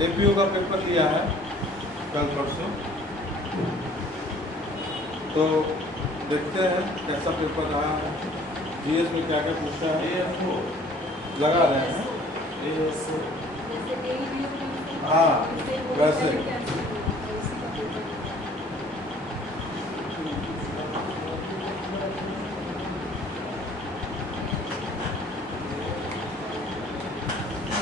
APO का paper लिया है कल परसों, तो देखते हैं कैसा पेपर रहा है। जीएस में क्या क्या पूछा है लगा रहे हैं। हाँ वैसे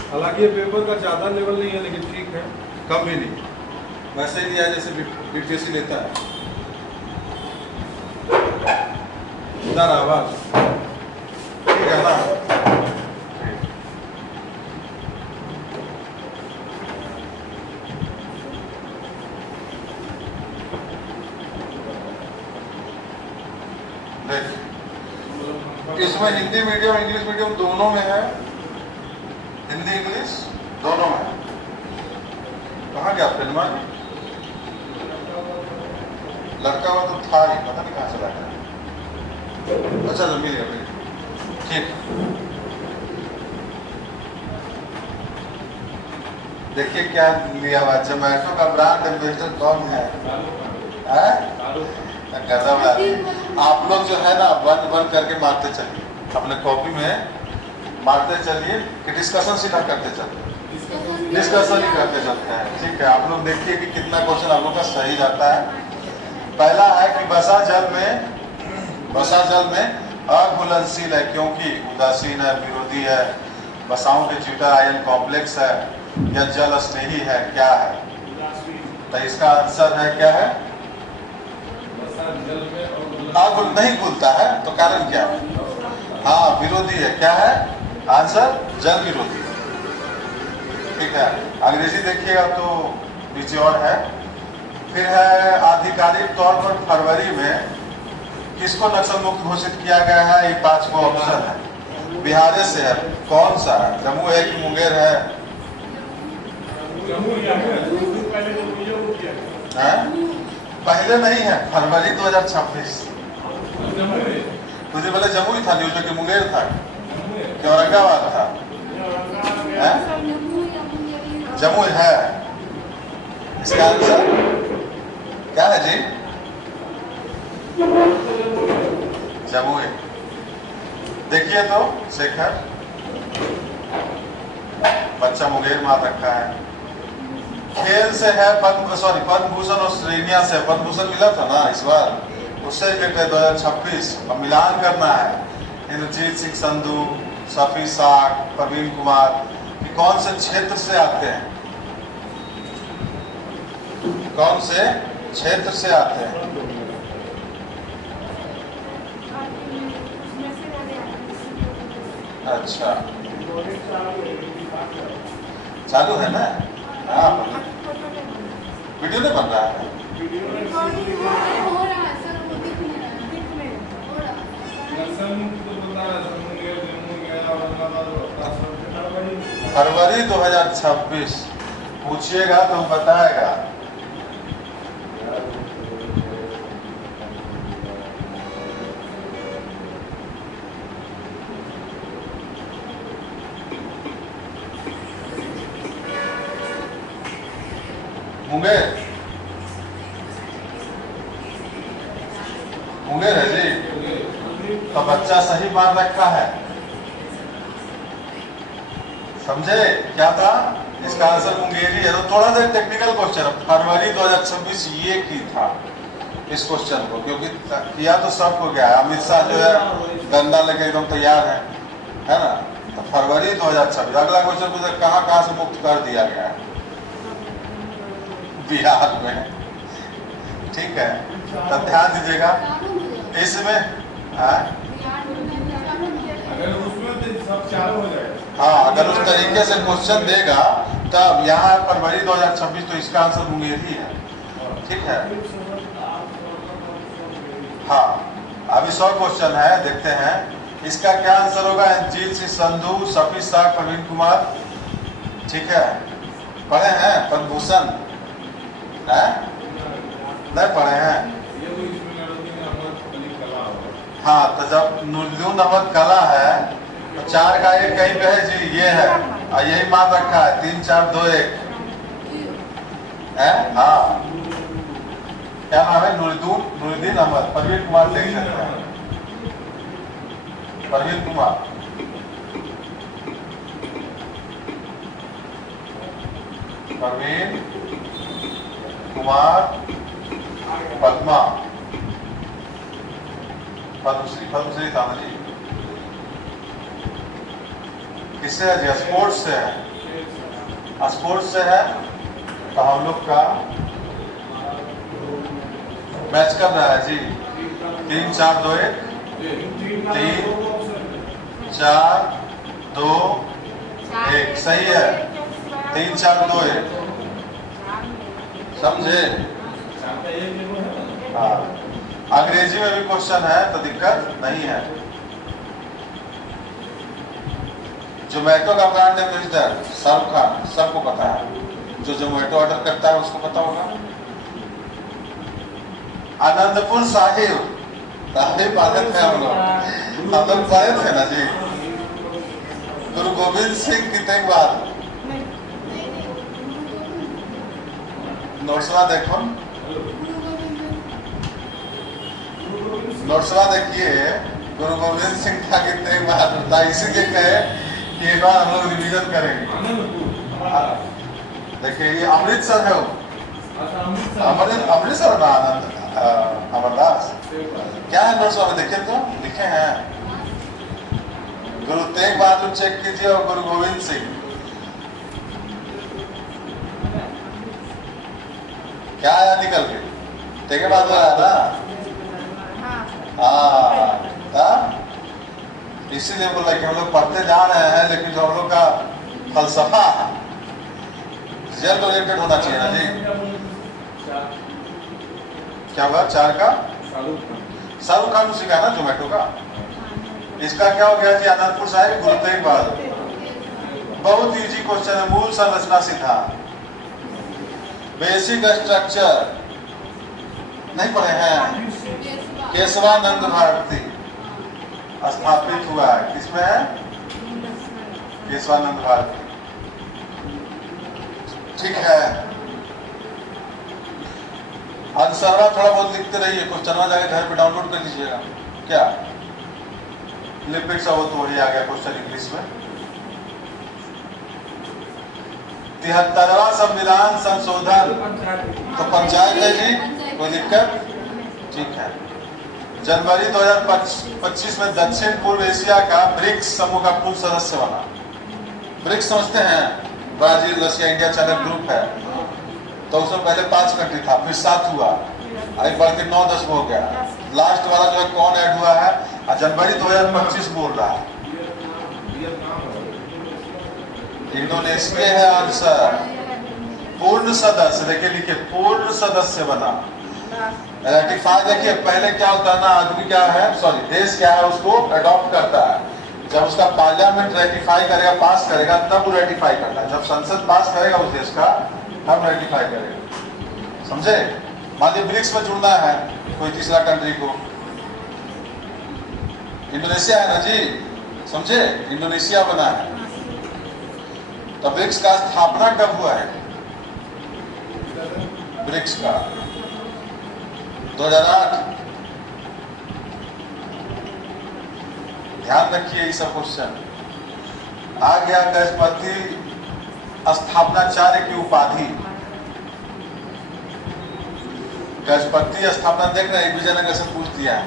हालांकि ये पेपर का ज़्यादा लेवल नहीं है, लेकिन ठीक है, कम भी नहीं, वैसे ही लिया जैसे बीपीएससी लेता है। इधर आवाज ठीक है ना। इसमें हिंदी मीडियम इंग्लिश मीडियम दोनों में है, हिंदी इंग्लिश दोनों में। कहाँ गया फिल्म? लड़का हुआ तो था ही, पता नहीं कहाँ चला गया। अच्छा तो मिल गया ठीक। देखिए क्या लिया हुआ, जोमैटो का ब्रांड एम्बेसडर कौन है? गजब है। आप लोग जो है ना बंद बंद करके मारते चलिए, अपने कॉपी में मारते चलिए कि डिस्कशन सीधा करते चलिए, डिस्कशन ही करते चलते हैं। ठीक है, आप लोग देखिए कि कितना क्वेश्चन आप लोग का सही जाता है। पहला है कि बसा जल में अघुलनशील है क्योंकि उदासीन है, विरोधी है, बसाओं के ट्यूटर आयन कॉम्प्लेक्स है या जल स्नेही है, क्या है? तो इसका आंसर है क्या है? आगुल नहीं घुलता है, तो कारण क्या है? हाँ विरोधी है, क्या है आंसर? जल विरोधी। ठीक है, अंग्रेजी देखिएगा तो नीचे और है। फिर है आधिकारिक तौर पर फरवरी में किसको नक्सल मुक्त घोषित किया गया है? ये 5 को ऑप्शन है, बिहार से है, कौन सा है? जम्मू है कि मुंगेर है? पहले नहीं है, फरवरी 2026। तुझे पहले जम्मू ही था न्यूज में कि मुंगेर था कि औरंगाबाद था? जम्मू है इसका आंसर। क्या है जी? जम्मू। देखिए तो शेखर बच्चा मुंगेर मार रखा है। खेल से है पद्म भूषण और श्रेणिया से। पद्म भूषण मिला था ना इस बार, उससे रिलेटेड 2026 अब मिलान करना है। इंद्रजीत सिंह संधू, सफी साग, प्रवीण कुमार कि कौन से क्षेत्र से आते हैं? कौन से क्षेत्र से आते हैं? अच्छा चालू है ना? हाँ वीडियो नहीं बन रहा है। फरवरी 2026 पूछिएगा तो बताएगा। मुंगेर है जी, तो बच्चा सही मार रखा है। समझे क्या था? इसका आंसर मुंगेरी है। तो थोड़ा सा टेक्निकल क्वेश्चन, फरवरी 2026 ये की था इस क्वेश्चन को, क्योंकि किया तो सबको गया है। अमित शाह जो है डंडा लेके एकदम तैयार है ना? तो फरवरी 2026। अगला क्वेश्चन पूछा कहाँ से मुक्त कर दिया गया है? बिहार में। ठीक है, तो ध्यान दीजिएगा इसमें। हाँ अगर उस तरीके से क्वेश्चन देगा तब यहाँ फरवरी 2026, तो इसका आंसर मुंगेर ही है। ठीक है, हाँ अभी 100 क्वेश्चन है, देखते हैं इसका क्या आंसर होगा। इंद्रजीत सिंह संधू, सफी साग, प्रवीण कुमार। ठीक है, पढ़े हैं पद्म भूषण? नहीं पढ़े हैं? हाँ तो जब नुजून अहमद कला है तो 4 का 1 कहीं पे है जी, ये है और यही मान रखा है 3 4 2 1। है? हाँ, क्या नाम है? नूरुद्दीन अहमद, परवीन कुमार देख सकते हैं, परवीन कुमार, परवीन कुमार, पद्मा, पद्मश्री था जी। किससे है जी? स्पोर्ट्स से है, स्पोर्ट्स से है। तो हम लोग का मैच कर रहा है जी, 3 4 2 1, 3 4 2 1, सही है, 3 4 2 1, समझे? हाँ, अंग्रेजी में भी क्वेश्चन है तो दिक्कत नहीं है। जोमेटो का ब्रांड एम्बेसडर शाहरुख खान, सबको पता है, जो जोमेटो ऑर्डर करता है उसको पता होगा। आनंदपुर साहिब आदत है हम लोग पढ़े थे ना जी। गुरु गोविंद सिंह की तेग बहादुर, नोट्सवा देखो, नोट्सवा देखिए, गुरु गोविंद सिंह था कि तेग बहादुर था, इसीलिए कहे कि एक बार हम लोग रिवीजन करेंगे। देखिए ये अमृतसर है, अमृतसर ना आनंद अमरदास, क्या है नोट्स में देखिए तो लिखे हैं, गुरु तेग बहादुर चेक कीजिए और गुरु गोविंद सिंह, क्या आया निकल के? तेग बहादुर आया ना? हाँ, इसीलिए बोला कि हम लोग पढ़ते जा रहे हैं, लेकिन जो हम लोग का फलसफा रिजल्ट ओरिएंटेड होना चाहिए ना जी। क्या हुआ? 4 का शाहरुख खान सीखा ना जोमेटो का। इसका क्या हो गया जी? आनंदपुर साहिब, गुरु तेग बहादुर। बहुत इजी क्वेश्चन है, मूल संरचना सीखा, बेसिक स्ट्रक्चर नहीं पढ़े हैं? केशवानंद भारती स्थापित हुआ है, किसमें है? केशवानंद भारती, ठीक है। आंसरवा थोड़ा बहुत लिखते रहिए, क्वेश्चन जाके घर पे डाउनलोड कर लीजिएगा। क्या लिपिड्स, वो तो वही आ गया क्वेश्चन इंग्लिश में। 73वां संविधान संशोधन, तो पंचायत है जी, कोई दिक्कत? ठीक है। जनवरी 2025 में दक्षिण पूर्व एशिया का ब्रिक्स समूह का कुल सदस्य बना। ब्रिक्स समझते हैं? Brazil, Russia, India, China group है। तो उसमें पहले 5 कंट्री था, फिर 7 हुआ, अभी बढ़ के 9-10 हो गया। लास्ट वाला जो है कौन ऐड हुआ है? जनवरी 2025 बोल रहा है, इंडोनेशिया है आंसर। पूर्ण सदस्य, देखिए लिखिए, पूर्ण सदस्य बना। रेटिफाई, देखिए पहले क्या होता है ना, आदमी क्या है, सॉरी देश क्या है, उसको अडॉप्ट करता है। जब उसका पार्लियामेंट रेटिफाई करेगा, पास करेगा, तब वो रेटिफाई करता है। जब संसद पास करेगा उस देश का, तब रेटिफाई करेगा, समझे? मान लीजिए ब्रिक्स में जुड़ना है कोई तीसरा कंट्री को, इंडोनेशिया है ना जी, समझे? इंडोनेशिया बना है। तो ब्रिक्स का स्थापना कब हुआ है? ब्रिक्स का 2008। ध्यान रखिए ये सब क्वेश्चन आ गया। गजपति स्थापनाचार्य की उपाधि, गजपति स्थापना देख रहे हैं, विजयनगर से पूछ दिया है।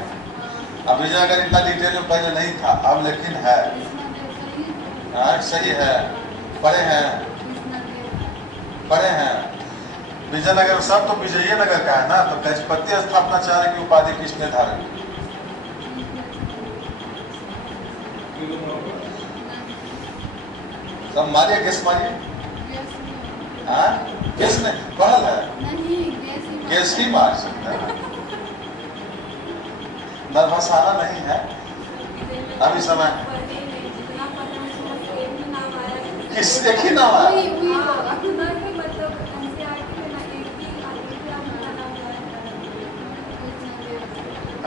अब विजयनगर इतना डिटेल में पहले नहीं था, अब लेकिन है। सही है, पढ़े हैं। विजयनगर सब तो विजय नगर का है ना, तो गजपति स्थापनाचार्य की उपाधि किसने धारण की? सब मारिए, गेस मारिए। गेस नहीं पढ़ल है, गेस ही मार सकता है, नर्वस आना नहीं है अभी समय। किस एक ही नाम है?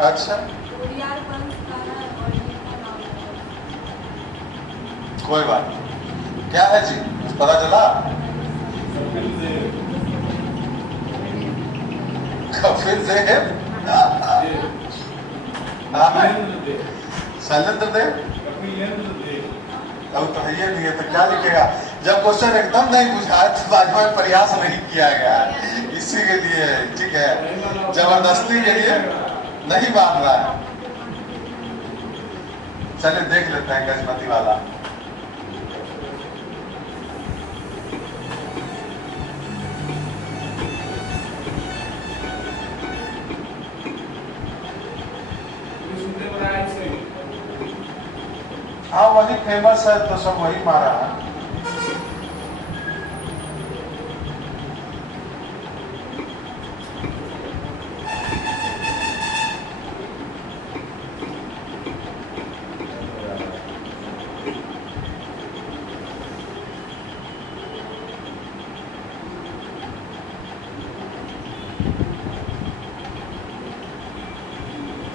अच्छा, कोई बात नहीं। क्या है जी, पता चला? कपिल शैलेंद्र देव, अब तो है ये नहीं है तो क्या लिखेगा? जब क्वेश्चन एकदम नहीं बुझा तो बाद में प्रयास नहीं किया गया, इसी के लिए ठीक है, जबरदस्ती के लिए नहीं बांध रहा है। चलिए देख लेते हैं गजमती वाला। हाँ वही फेमस है तो सब वही मारा है।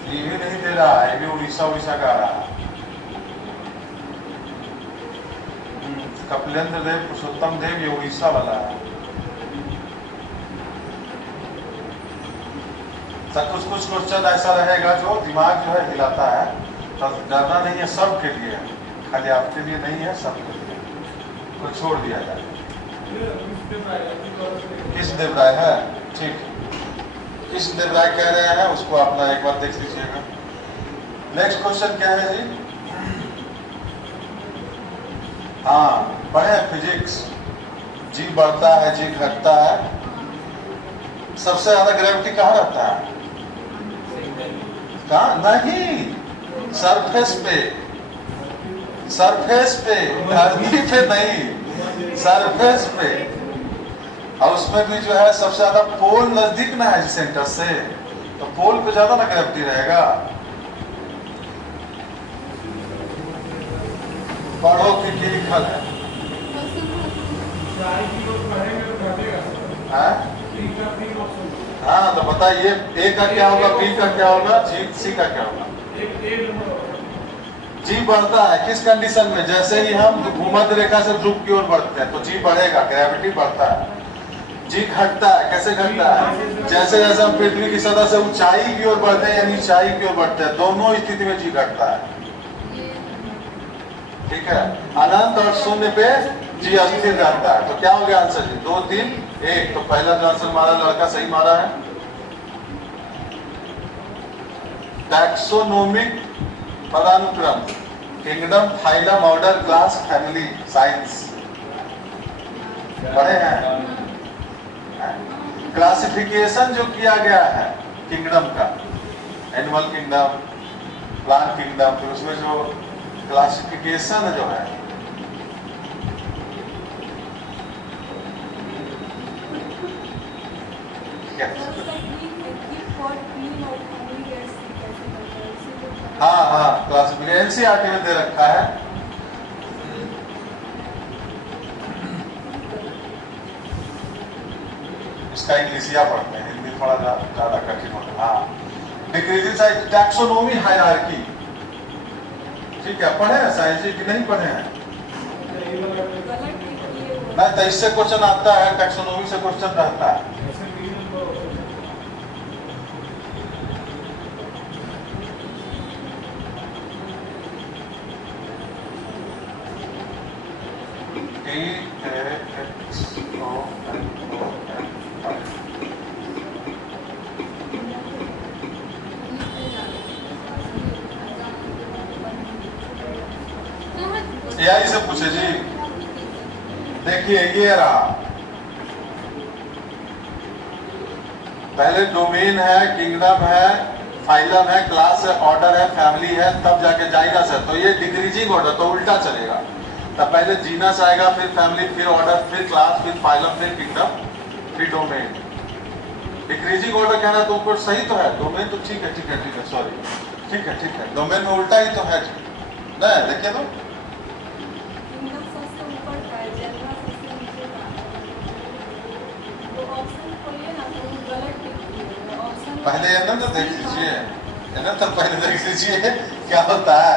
ये भी नहीं दे रहा है, ये भी उड़ीसा का आ रहा है। कपिलेंद्र देव, पुरुषोत्तम देव, ये उड़ीसा वाला है। सब कुछ क्वेश्चन ऐसा रहेगा जो दिमाग जो है हिलाता है, तो डरना नहीं है, सब के लिए, खाली आपके लिए नहीं है, सब के लिए। तो छोड़ दिया जाए। किस देव राय है? ठीक, किस देव राय कह रहे हैं उसको अपना एक बार देख लीजिएगा। नेक्स्ट क्वेश्चन क्या है जी? हाँ पढ़े फिजिक्स। जी बढ़ता है, जी घटता है, सबसे ज्यादा ग्रेविटी कहाँ रहता है? कहाँ? नहीं, सरफेस पे, सरफेस पे, धरती पे नहीं, सरफेस पे। और उसमें भी जो है सबसे ज्यादा पोल नजदीक ना है सेंटर से, तो पोल पे ज्यादा ना ग्रेविटी रहेगा। पढ़ो कि लिखल है। हाँ तो बताइए, ए का क्या होगा, बी का क्या होगा, सी का क्या होगा? जी बढ़ता है किस कंडीशन में? जैसे ही हम भूमध्य रेखा से ध्रुव की ओर बढ़ते हैं तो जी बढ़ेगा, ग्रेविटी बढ़ता है। जी घटता है, कैसे घटता है? जैसे जैसे हम पृथ्वी की सतह से ऊंचाई की ओर बढ़ते हैं या नीचाई की ओर बढ़ते हैं, दोनों स्थिति में जी घटता है। ठीक है, अनंत और शून्य पे जी अस्थिर रहता है। तो क्या हो गया आंसर जी? 2, 3, 1। तो पहला जो आंसर मारा लड़का सही मारा है। टैक्सोनोमिक पदानुक्रम, kingdom, phylum, order, class, family, science पढ़े हैं? क्लासिफिकेशन जो किया गया है किंगडम का, एनिमल किंगडम, प्लांट किंगडम, फिर उसमें जो क्लासिफिकेशन जो है, हाँ क्लासिफिकेशन एनसीईआरटी में दे रखा है। इसका इंग्लिशिया पढ़ते हैं, हिंदी थोड़ा ज्यादा कठिन होता है। हाँ, डिक्रीजिंग टैक्सोनॉमी हायरार्की, ठीक है, पढ़े हैं साइंस की नहीं पढ़े हैं? नहीं तो इससे क्वेश्चन आता है, टैक्सोनॉमी से क्वेश्चन रहता है। यही से पूछे जी। देखिए ये रहा, पहले डोमेन है, किंगडम है, फाइलम है, क्लास है, ऑर्डर है, फैमिली है, तब जाके जाइनस है। तो ये डिक्रीजिंग ऑर्डर तो उल्टा चलेगा, तब पहले जीनस आएगा, फिर फैमिली, फिर ऑर्डर, फिर क्लास, फिर फाइलम, फिर किंगडम, फिर डोमेन। डिक्रीजिंग ऑर्डर कहना तो ऊपर सही तो है, डोमेन तो ठीक है, सॉरी, ठीक है, डोमेन में उल्टा ही तो है ना। देखिए तो पहले एनम तो देख लीजिए, एनम तो पहले देख लीजिए क्या होता है।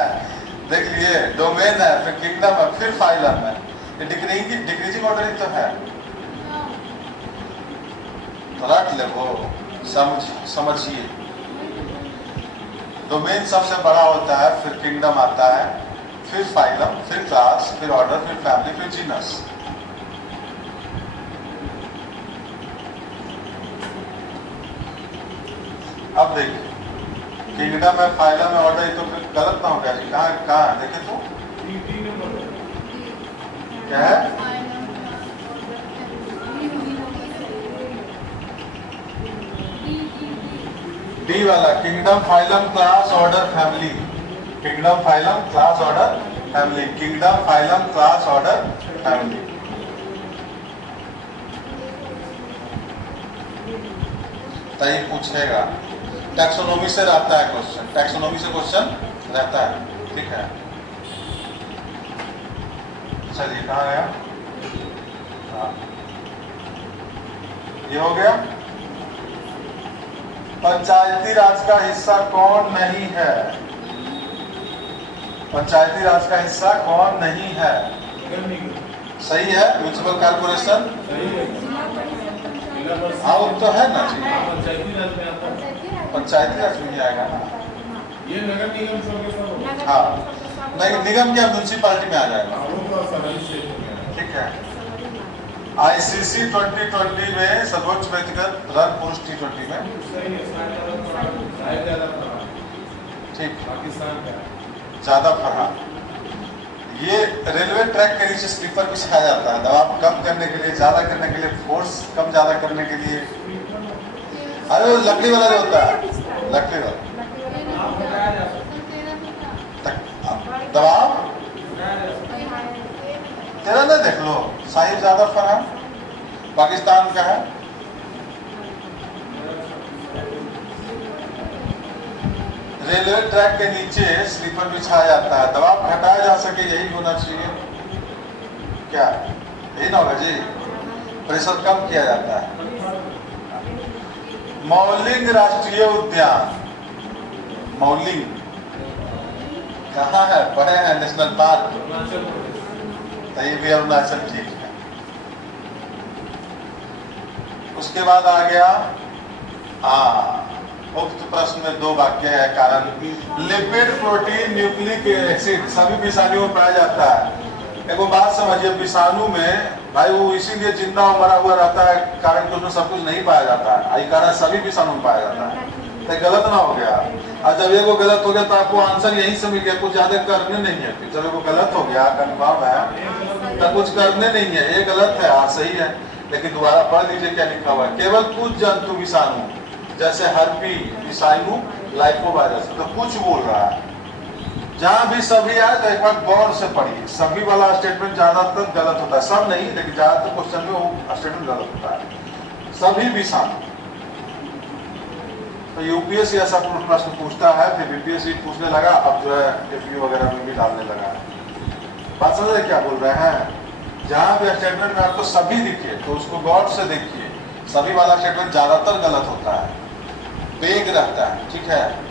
देख लीजिए, डोमेन है, फिर किंगडम है, फिर फाइलम है। ये डिक्रीजिंग ऑर्डर ही तो है, तो रट ले वो। समझिए, डोमेन सबसे बड़ा होता है, फिर किंगडम आता है, फिर फाइलम, फिर क्लास, फिर ऑर्डर, फिर फैमिली, फिर जीनस। अब देखिए, किंगडम है, फाइलम है, ऑर्डर, ये तो फिर गलत ना हो गया जी। कहाँ कहाँ है देखे तो क्या है? डी वाला, kingdom, phylum, class, order, family. Kingdom, phylum, class, order, family. Kingdom, phylum, class, order, family. तय पूछेगा, टैक्सोनॉमी से रहता है क्वेश्चन, टैक्सोनॉमी से क्वेश्चन रहता है, ठीक है। चलिए कहाँ गया? हाँ, ये हो गया। पंचायती राज का हिस्सा कौन नहीं है? पंचायती राज का हिस्सा कौन नहीं है? सही है, म्यूनिसिपल कॉर्पोरेशन। हाँ वो तो है ना जी, पंचायती राज में आएगा ना ये नगर निगम। हाँ नहीं, निगम क्या म्यूनिसिपालिटी में आ जाएगा, ठीक है। आईसीसी 2020 में सर्वोच्च व्यक्तिगत रन पुरुष T20 में, ठीक, ज्यादा फरहान। ये रेलवे ट्रैक के नीचे स्लीपर बिछाया जाता है दबाव कम करने के लिए, ज्यादा करने के लिए, फोर्स कम ज्यादा करने के लिए। अरे वो लकड़ी वाला जो होता है, लकड़ी वाला दबाव तेरा ना देख लो, साहिब ज्यादा फरहान पाकिस्तान का है। रेलवे ट्रैक के नीचे स्लीपर बिछाया जाता है, दबाव घटाया जा सके, यही होना चाहिए। क्या यही ना होगा जी, प्रेशर कम किया जाता है। मौलिंग राष्ट्रीय उद्यान, मौलिंग कहाँ है? पढ़े हैं नेशनल पार्क, तो ये भी अरुणाचल, ठीक है। उसके बाद आ गया उक्त प्रश्न में 2 वाक्य है कारण। लिपिड, प्रोटीन, न्यूक्लिक एसिड सभी विषाणुओं में पाया जाता है। एक बात समझिए, विषाणु में भाई वो इसीलिए जिंदा और मरा हुआ रहता है कारण कि उसमें सब कुछ नहीं पाया जाता है, यही कारण सभी विषाणु में पाया जाता है। तो गलत ना हो गया, और जब ये को गलत हो गया तो आपको आंसर यहीं से मिल गया, कुछ ज्यादा करने नहीं है। फिर जब ये को गलत हो गया कंफर्म है तो कुछ करने नहीं है, ये गलत है, सही है। लेकिन दोबारा पढ़ लीजिए क्या लिखा हुआ है, केवल कुछ जंतु विषाणु जैसे हर्पी विषाणु, लाइकोवायरस, तो कुछ बोल रहा है। जहां भी सभी आए तो एक बार गौर से पढ़िए, सभी वाला स्टेटमेंट ज्यादातर गलत होता है, सब नहीं लेकिन ज्यादातर क्वेश्चन में वो स्टेटमेंट गलत होता है। सभी विषाणु, तो यूपीएससी ऐसा प्रश्न पूछता है, फिर बीपीएससी पूछने लगा, अब जो है एपीयू वगैरह में भी डालने लगा। बात समझ रहे क्या बोल रहे हैं? जहां भी स्टेटमेंट में आपको सभी दिखे तो उसको गौर से देखिए, सभी वाला स्टेटमेंट ज्यादातर गलत होता है, वेग रहता है, ठीक है।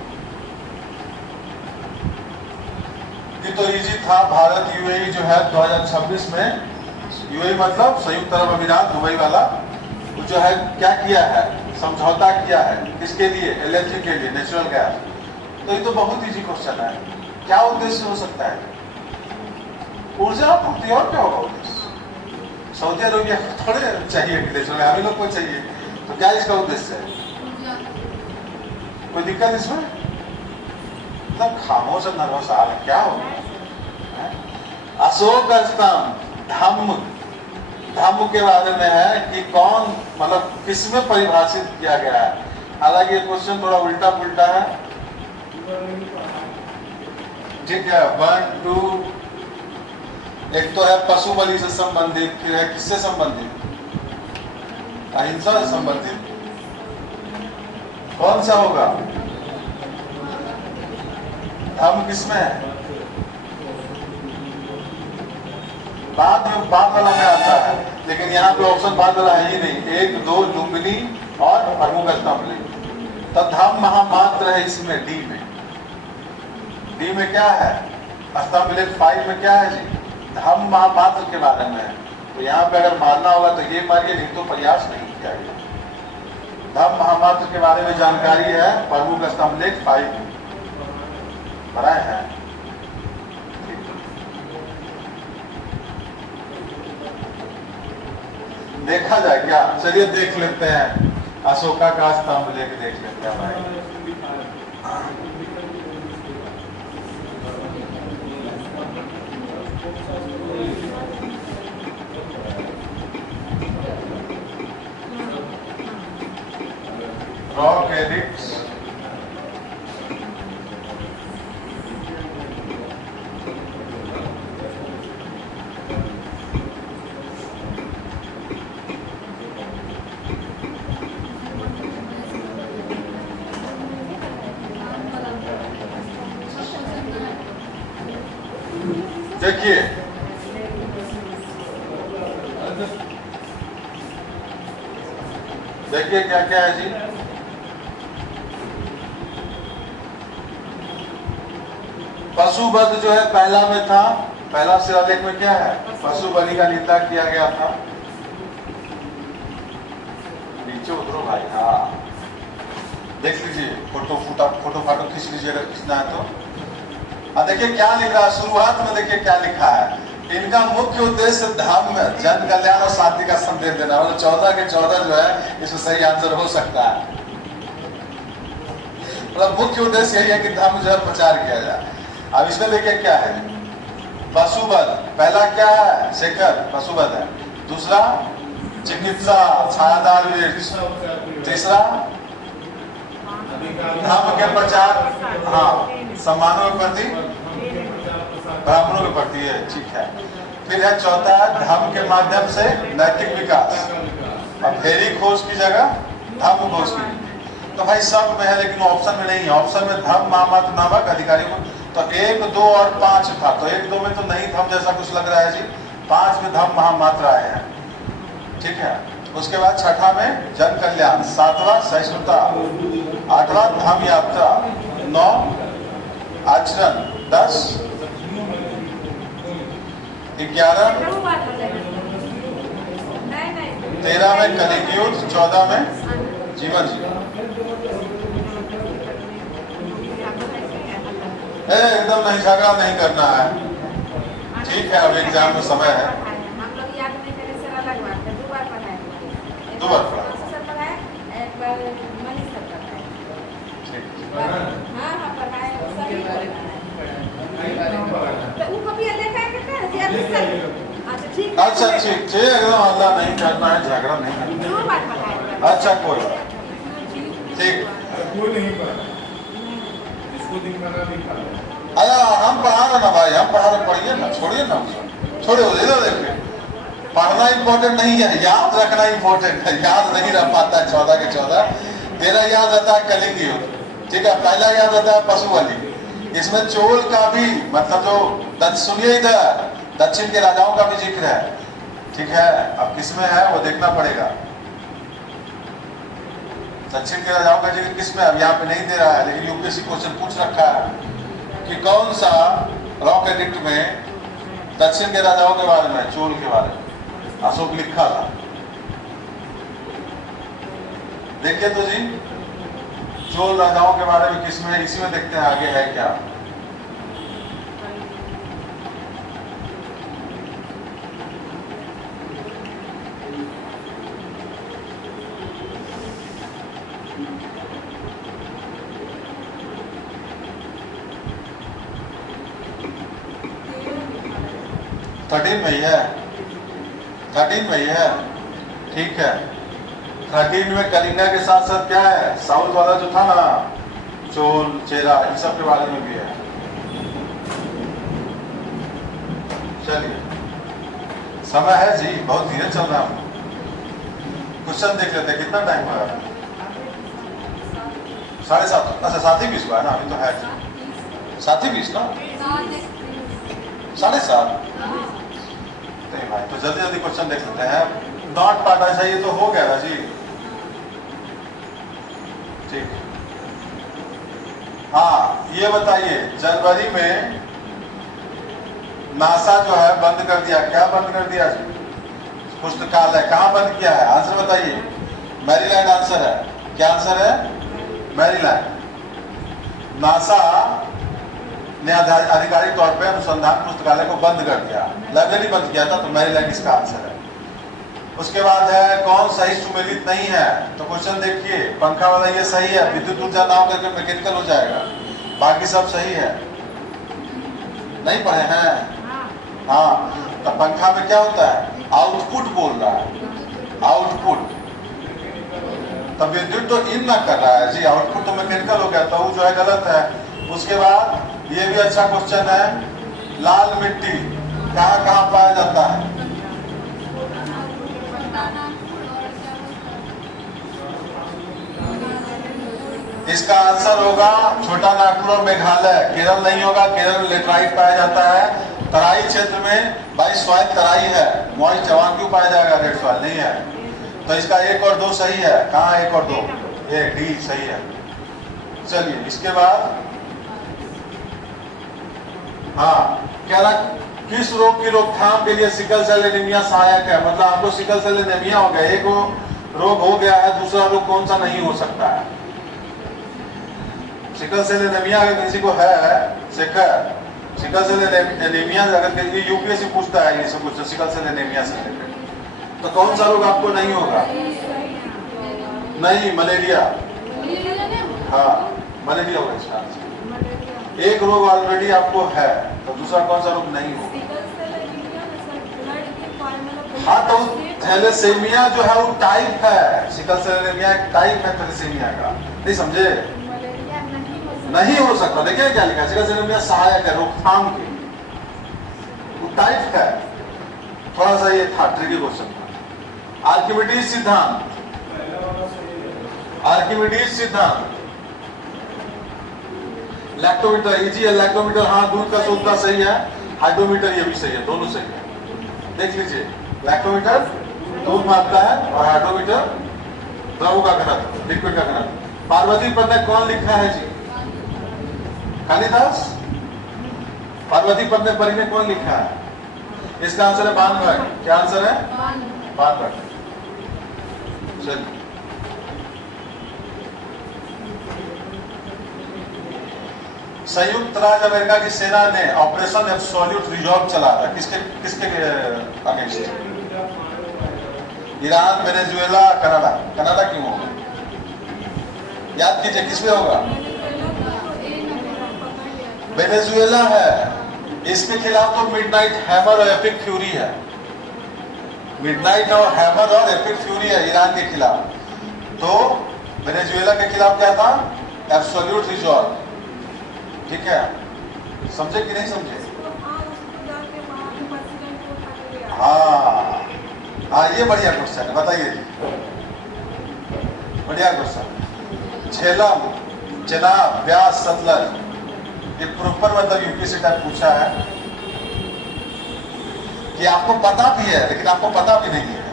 ये तो इजी था। भारत यूएई जो है 2026 में, यूएई मतलब संयुक्त अरब अमीरात, दुबई वाला, वो जो है क्या किया है, समझौता किया है, किसके लिए? एलएनजी के लिए, नेचुरल गैस। तो ये तो बहुत इजी क्वेश्चन है। क्या उद्देश्य हो सकता है? ऊर्जा आपूर्ति, और क्या होगा उद्देश्य? सऊदी अरबिया थोड़े चाहिए कि नेचुरल, हम लोग को चाहिए, तो क्या इसका उद्देश्य है? कोई दिक्कत इसमें? मतलब खामोश और नर्वस हाल क्या होगा? अशोक स्तंभ, धम्म के बारे में है कि कौन, मतलब किसमें परिभाषित किया गया है। हालांकि ये क्वेश्चन थोड़ा उल्टा पुल्टा है, ठीक है। 1 2, एक तो है पशु बलि से संबंधित, फिर है किससे संबंधित? अहिंसा से संबंधित। कौन सा होगा? धम्म किसमें है? बाद वाला में आता है, लेकिन यहाँ पे ऑप्शन बाद वाला है ही नहीं। 1 2 लुम्बिनी और प्रमुख स्तंभ। तो धम्म महामात्र है इसमें, डी में क्या है? स्तंभ 5 में क्या है जी? धम्म महामात्र के बारे में है। तो यहाँ पे अगर मारना होगा तो ये मारिए, नहीं तो प्रयास नहीं किया गया। धम्म महामात्र के बारे में जानकारी है, प्रमुख स्तंभ लेख 5 बनाए हैं। देखा जाए क्या? चलिए देख लेते हैं, अशोका का स्तंभ लेख देख लेते हैं भाई। रॉक एडिक्ट्स, देखिए देखिए क्या क्या है जी। पशुवध जो है पहला में था, पहला शिलालेख में क्या है? पशु बलि का निंदा किया गया था। नीचे उतरो भाई, हाँ देख लीजिए, फोटो फाटो खींच लीजिएगा, खींचना है तो। देखिए क्या लिखा है शुरुआत में, देखिए क्या लिखा है। इनका मुख्य उद्देश्य धर्म, जन कल्याण और शांति का संदेश देना। मतलब 14 के 14 जो है इसमें सही आंसर हो सकता है। मतलब मुख्य उद्देश्य यही है कि धर्म जो है प्रचार किया जाए। अब इसमें देखिए क्या है, पशुवध पहला क्या है? शेखर पशुवध है। दूसरा चिकित्सा, छायादार वृक्ष। तीसरा धर्म के प्रचार, हाँ सम्मानों के प्रति, ब्राह्मणों के प्रति है, ठीक है। फिर है चौथा धर्म के माध्यम से नैतिक विकास। अब फेरी खोज की जगह धर्म खोज की, तो भाई सब में है लेकिन ऑप्शन में नहीं है। ऑप्शन में धर्म महामात्र नामक अधिकारी को, तो 1, 2 और 5 था, तो 1, 2 में तो नहीं धर्म जैसा कुछ लग रहा है जी। 5 में धर्म महामात्र आए हैं, ठीक है। उसके बाद छठा में जन कल्याण, 7वां सहिष्णुता, 8वां धर्म यात्रा, 9 आचरण, 10 11 13 में कलिक युद्ध, 14 में जीवन जीवन। एकदम नहीं, झगड़ा नहीं करना है, ठीक है। अब एग्जाम में समय है, दो बार पढ़ा, अच्छा ठीक ठीक, एकदम हल्ला नहीं करना है, झगड़ा नहीं करना है। अच्छा कोई ठीक, कोई नहीं पढ़ा, इसको दिखाना लिखा। अरे हम पढ़ा रहे ना भाई, हम पढ़ा रहे, पढ़िए ना, छोड़िए ना, छोड़िए इधर देखिए। पढ़ना इम्पोर्टेंट नहीं है, याद रखना इम्पोर्टेंट है। याद नहीं रह पाता है 14 के 14। तेरा याद रहता है कलिंग युद्ध, ठीक है। पहला याद रहता है पशु बलि। इसमें चोल का भी मतलब जो सुनिए, इधर दक्षिण के राजाओं का भी जिक्र है, ठीक है। अब किसमें है वो देखना पड़ेगा। दक्षिण के राजाओं का जिक्र किसमें, अब यहाँ पे नहीं दे रहा है, लेकिन यूपीएससी क्वेश्चन पूछ रखा है कि कौन सा रॉक एडिक्ट में दक्षिण के राजाओं के बारे में, चोल के बारे में अशोक लिखा था। देखिए तो जी, चोल राजाओं के बारे में किसमें, इसी में देखते हैं आगे है क्या। थर्टीन में ही है, 13 में ही है, ठीक है। 13 में कलिंगा के साथ साथ क्या है, साउथ वाला जो था ना, चोल चेरा, इन सब के बारे में भी है। चलिए समय है जी, बहुत धीरे चल रहा है। क्वेश्चन देख लेते हैं, कितना टाइम हुआ है? 7:30। अच्छा 7:20 हुआ है ना, अभी तो है 7:20 ना, 7:30। नहीं भाई, तो जल्दी जल्दी क्वेश्चन देख लेते हैं। नॉट पार्ट ऐसा ये तो हो गया ना जी, ठीक। हाँ ये बताइए, जनवरी में नासा जो है बंद कर दिया, क्या बंद कर दिया जी? पुस्तकालय कहाँ बंद किया है? आंसर बताइए। मैरीलैंड आंसर है। क्या आंसर है? मैरीलैंड। नासा ने आधिकारिक तौर पे अनुसंधान पुस्तकालय को बंद कर दिया, लाइब्रेरी बंद किया था, तो मैरीलैंड इसका आंसर है। उसके बाद है कौन सही सुमेलित नहीं है? तो क्वेश्चन देखिए, पंखा वाला ये सही है, विद्युत ऊर्जा ना होकर के मैकेनिकल हो जाएगा, बाकी सब सही है। नहीं पढ़े हैं? हाँ, तो पंखा में क्या होता है? आउटपुट बोल रहा है, आउटपुट। तब विद्युत तो इन ना कर रहा है जी, आउटपुट तो मैकेनिकल हो गया, तो वो जो है गलत है। उसके बाद ये भी अच्छा क्वेश्चन है, लाल मिट्टी कहाँ कहाँ पाया जाता है? इसका आंसर होगा छोटा नागपुर और मेघालय। केरल नहीं होगा, केरल में लेटराइट पाया जाता है। तराई क्षेत्र में भाई सॉइल तराई है, मॉइस्ट जवान क्यों पाया जाएगा? रेड सॉइल नहीं है। तो इसका 1 और 2 सही है। कहाँ 1 और 2? ये डी सही है। चलिए इसके बाद हाँ, क्या ना, किस रोग की रोकथाम के लिए सिकल सेल एनीमिया सहायक है? मतलब आपको सिकल सेल एनीमिया हो गया, एक रोग हो गया है, दूसरा रोग कौन सा नहीं हो सकता है? सिकल सेल एनीमिया अगर किसी को है, सिकल सेल एनीमिया अगर यूपीएससी पूछता है ये सब कुछ सिकल सेल एनीमिया से रिलेटेड, तो कौन सा रोग आपको नहीं होगा? नहीं, मलेरिया। हाँ, मलेरिया होगा इसका आंसर। एक रोग ऑलरेडी आपको है, तो दूसरा कौन सा रोग नहीं होगा? हाँ, तो थैलेसीमिया जो है वो टाइप है, सिकल सेल एनीमिया एक टाइप है थैलेसीमिया का। नहीं समझे? नहीं हो सकता। देखिए क्या लिखा है, सिकल सेल एनीमिया सहायक है रोकथाम की, वो टाइप है। थोड़ा सा ये था ट्रिकी क्वेश्चन था। आर्किमिडीज सिद्धांत, आर्किमिडीज सिद्धांत, लैक्टोमीटर इजी है। लैक्टोमीटर हाँ, दूध का शोध का सही है। हाइड्रोमीटर ये भी सही है, दोनों सही है। देख लीजिए, लैक्टोमीटर दूध मापता है और हाइड्रोमीटर द्रव का घनत्व, लिक्विड का घनत्व। पार्वती पद ने कौन लिखा है जी? कालिदास। पार्वती पद ने परी ने कौन लिखा है? इसका आंसर है बाणभट्ट। क्या आंसर है? बाणभट्ट। चलिए संयुक्त राज्य अमेरिका की सेना ने ऑपरेशन एब्सोल्यूट रिजॉल्व चला था, किसके against? Iran, Venezuela, Canada. Canada क्यों होगा? याद कीजिए किस पे होगा? वेनेजुएला है। इसके खिलाफ तो मिडनाइट हैमर और एपिक फ्यूरी है। मिडनाइट और हैमर और एपिक फ्यूरी है ईरान के खिलाफ। तो वेनेजुएला के खिलाफ क्या था? Absolute resolve. ठीक है, समझे कि नहीं समझे? हाँ हाँ, ये बढ़िया क्वेश्चन है, बताइए। बढ़िया क्वेश्चन। झेलम, चेनाब, व्यास, सतलज, ये प्रॉपर मतलब यूपीएससी टाइप पूछा है कि आपको पता भी है लेकिन आपको पता भी नहीं है।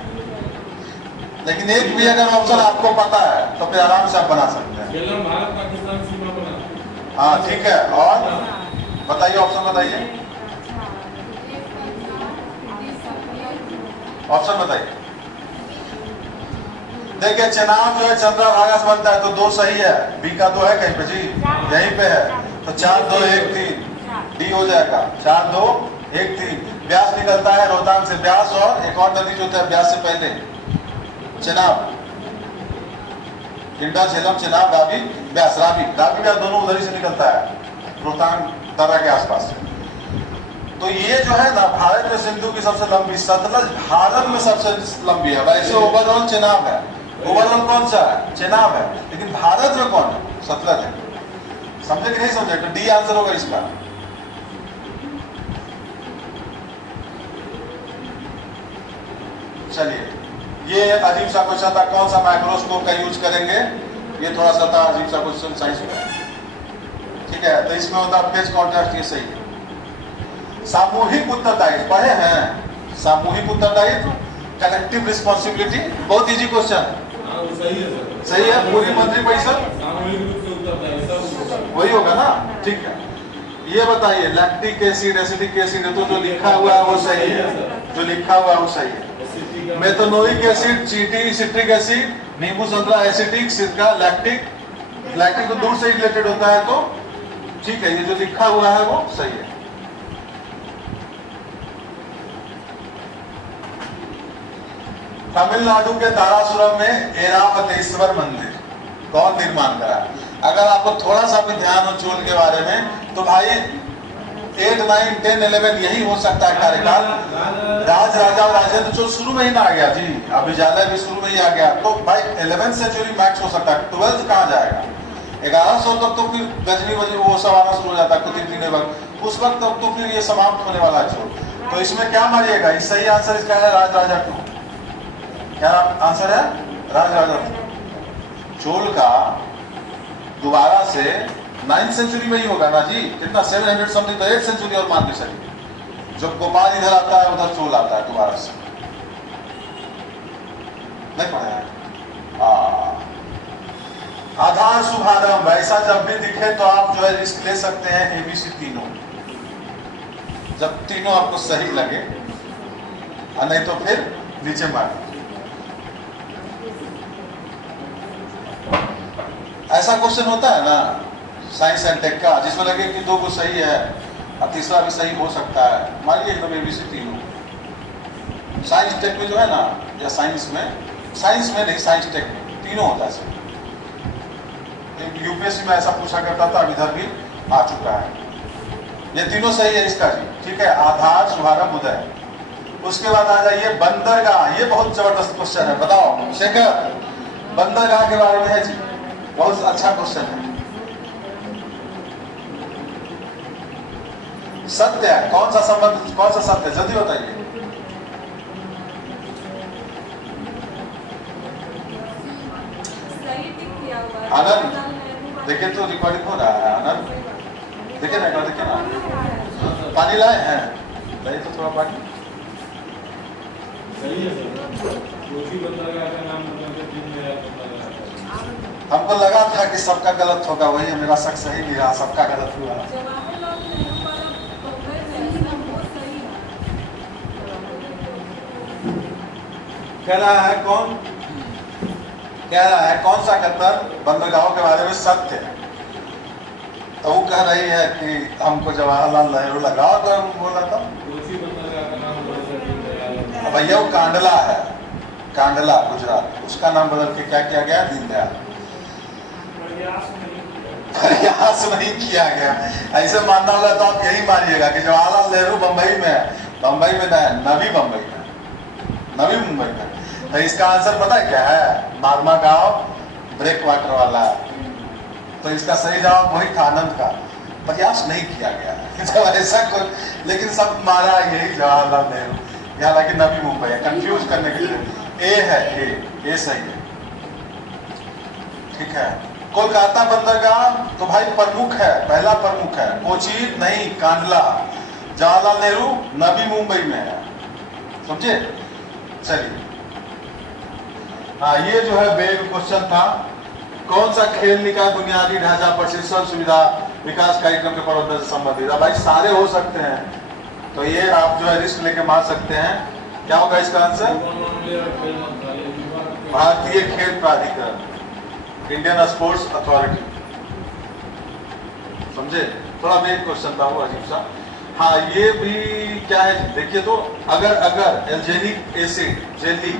लेकिन एक भी अगर ऑप्शन आपको पता है तो फिर आराम से आप बना सकते हैं। भारत पाकिस्तान सीमा बना। हाँ ठीक है, और बताइए, ऑप्शन बताइए, ऑप्शन बताइए। देखिए चेनाब जो है चंद्रभागा से बनता है, तो 2 सही है। बी का 2 है कहीं पे जी? यहीं पे है। तो 4, 2, 1, 3 डी हो जाएगा। 4, 2, 1, 3। व्यास निकलता है रोहतांग से, व्यास और एक और नदी जो है व्यास से पहले चेनाब, किंडा, झेलम, चेनाब, रावी, व्यास। रावी व्यास दोनों उधर ही से निकलता है रोहतांग दर्रा के आसपास से। तो ये जो है ना, भारत में सिंधु की सबसे लंबी, सतलज भारत में सबसे लंबी है। वैसे ओवरऑल चेनाब है। ओवरऑल कौन सा है? चेनाब है। लेकिन भारत में कौन है? सतलज है। समझे कि नहीं समझे? तो डी आंसर होगा इसका। चलिए, ये अजीब सा क्वेश्चन था, कौन सा माइक्रोस्कोप का यूज करेंगे? ये थोड़ा सा था अजीब सा क्वेश्चन साइंस में। ठीक है, तो इसमें होता है पेज कॉन्ट्रास्ट, ये सही है। सामूहिक उत्तरदायित्व पढ़े हैं? सामूहिक उत्तरदायित्व, कलेक्टिव रिस्पॉन्सिबिलिटी, बहुत इजी क्वेश्चन। सही है सर। सही है। पूरी मंत्रिपरिषद सामूहिक रूप से उत्तरदायित्व वही होगा ना। ठीक है, ये बताइए, लैक्टिक एसिड, एसिडिक एसिड, तो जो लिखा हुआ है वो सही है, जो लिखा हुआ है वो सही है। मेथनोइक एसिड, चीटी, सिट्रिक एसिड, नींबू संतरा एसिटिक, सिरका लैक्टिक, लैक्टिक तो दूर से रिलेटेड होता है, तो ठीक है, ये जो लिखा हुआ है वो सही है। तमिलनाडु के तारासुरम में ऐरावतेश्वर मंदिर कौन निर्माण करा? अगर आपको थोड़ा सा भी ध्यान हो चोल के बारे में, तो भाई 8, 9, 10, 11 यही हो सकता है कार्यकाल। राज राजा और राजेंद्र चोल शुरू में ही ना आ गया जी, अभिजालय भी शुरू में ही आ गया, तो भाई 11th सेंचुरी मैक्स हो सकता है, 12th कहाँ जाएगा? 1100 तक तो फिर गजनी वजनी वो सब आना शुरू हो जाता है, कुतुबुद्दीन वक्त, उस वक्त तक तो फिर ये समाप्त होने वाला है चोल। तो इसमें क्या मारिएगा? इस सही आंसर इसका है राज राजा 2। क्या आंसर है? राज राजा 2। चोल का दोबारा से 9th सेंचुरी में ही होगा ना जी, कितना 700 समथिंग, तो 8th सेंचुरी और मान के चलिए। जब गोपाल इधर आता है उधर चोल आता है दोबारा से, नहीं पढ़ा? आधार शुभारंभ, ऐसा जब भी दिखे तो आप जो है रिस्क ले सकते हैं, ABC तीनों, जब तीनों आपको सही लगे, और नहीं तो फिर नीचे मार। ऐसा क्वेश्चन होता है ना साइंस एंड टेक का, जिसमें लगे कि 2 को सही है और तीसरा भी सही हो सकता है, मानिए एकदम ABC तीनों। साइंस टेक में जो है ना, या साइंस में नहीं, साइंस टेक में तीनों होता है। यूपीएससी में ऐसा पूछा करता था, अब इधर भी आ चुका है। ये तीनों सही है इसका जी, ठीक है। आधार शुभारंभ उदय। उसके बाद आ जाइए बंदरगाह, ये बहुत जबरदस्त क्वेश्चन है, बताओ शेखर, बंदरगाह के बारे में है जी, बहुत अच्छा क्वेश्चन है। सत्य है, कौन सा संबंध, कौन सा सत्य, जल्दी बताइए। आनंद देखिए तो रिकॉर्डिंग हो रहा है, आनंद देखिए ना, देखिए ना, पानी लाए हैं, लाइए तो थोड़ा पानी। सही है सर, कोची बंदरगाह का नाम हमको लगा था कि सबका गलत होगा, वही मेरा शक सही नहीं रहा, सबका गलत हुआ। कह रहा है कौन, कह रहा है कौन सा कतर बंदरगाहों के बारे में सत्य है? तो वो कह रही है कि हमको जवाहरलाल नेहरू लगा कर बोला था। भैया वो कांडला है, कांडला गुजरात, उसका नाम बदल के क्या किया गया? दीनदयाल। प्रयास नहीं किया गया, ऐसे मानना होगा तो आप यही मानिएगा कि जवाहरलाल नेहरू बंबई में है, बंबई में ना है, नवी बंबई में, नवी मुंबई में। तो इसका आंसर पता है क्या है? मारमा गांव ब्रेक वाटर वाला। तो इसका सही जवाब वही था, आनंद का। प्रयास नहीं किया गया जब ऐसा कोई, लेकिन सब मारा यही जवाहरलाल नेहरू, हालांकि नवी मुंबई है, कंफ्यूज करने के लिए। ए है, ए सही है, ठीक है। कोलकाता बंदरगाह तो भाई प्रमुख है, पहला प्रमुख है। कोची नहीं, कांडला। जवाहरलाल नेहरू नवी मुंबई में है, समझे? चलिए, हाँ, ये जो है बेग क्वेश्चन था। कौन सा खेल निकाय बुनियादी ढांचा प्रशिक्षण सुविधा विकास कार्यक्रम के प्रवर्तन से संबंधित है? भाई सारे हो सकते हैं, तो ये आप जो है रिस्क लेके मार सकते हैं। क्या होगा इसका आंसर? भारतीय खेल प्राधिकरण, इंडियन स्पोर्ट्स अथॉरिटी, समझे? थोड़ा बेग क्वेश्चन था वो, अजीब सा। हाँ, ये भी क्या है देखिए तो, अगर एल्जेनिक एसिड जेली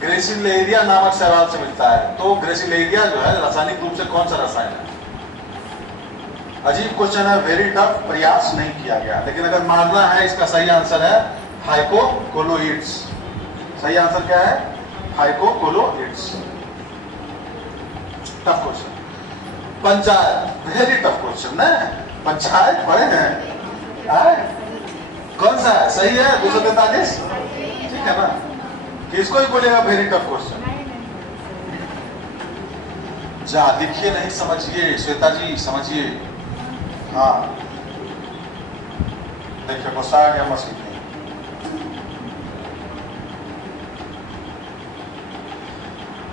ग्रेसिलेरिया नामक शैवाल से मिलता है, तो ग्रेसिलेरिया जो है रासायनिक रूप से कौन सा रसायन है? अजीब क्वेश्चन है, वेरी टफ, प्रयास नहीं किया गया, लेकिन अगर मानना है इसका सही आंसर है हाइपोकोलोइड्स। सही आंसर क्या है? हाइपोकोलोइड्स। Tough question. Panchayat, very tough question है, पंचायत पढ़े हैं? कौन सा है? सही है 243, ठीक है ना? किसको ही बोलेगा वेरी टफ क्वेश्चन? जा लिखिए, नहीं समझिए श्वेता जी, समझिए। हाँ देखिए, गुस्सा आ गया मसीह में।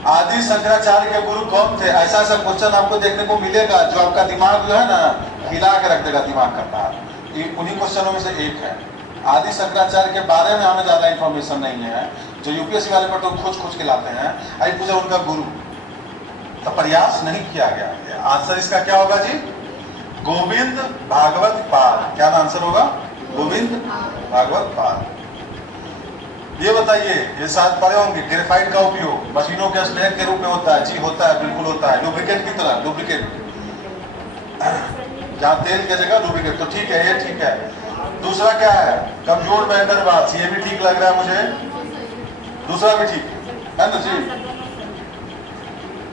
आदि शंकराचार्य के गुरु कौन थे? ऐसा ऐसा क्वेश्चन आपको देखने को मिलेगा जो आपका दिमाग जो है ना हिला के रख देगा, दिमाग का तार। उन्हीं क्वेश्चनों में से एक है। आदि शंकराचार्य के बारे में हमें ज्यादा इंफॉर्मेशन नहीं है, जो यूपीएससी वाले पर तो खोज के लाते हैं, आई पूछा उनका गुरु, तो प्रयास नहीं किया गया। आंसर इसका क्या होगा जी? गोविंद भागवत पाल। क्या आंसर होगा? गोविंद भागवत पाल। ये बताइए, ये शायद पढ़े होंगे, ग्रेफाइट का उपयोग मशीनों के स्नेह के रूप में होता है। जी होता है, बिल्कुल होता है। डुप्लीकेट की तरह, डुप्लीकेट जहाँ तेल की जगह डुप्लीकेट, तो ठीक है, ये ठीक है। दूसरा क्या है? कमजोर बैंडरवाल्स, ये भी ठीक लग रहा है मुझे। दूसरा भी ठीक है ना जी,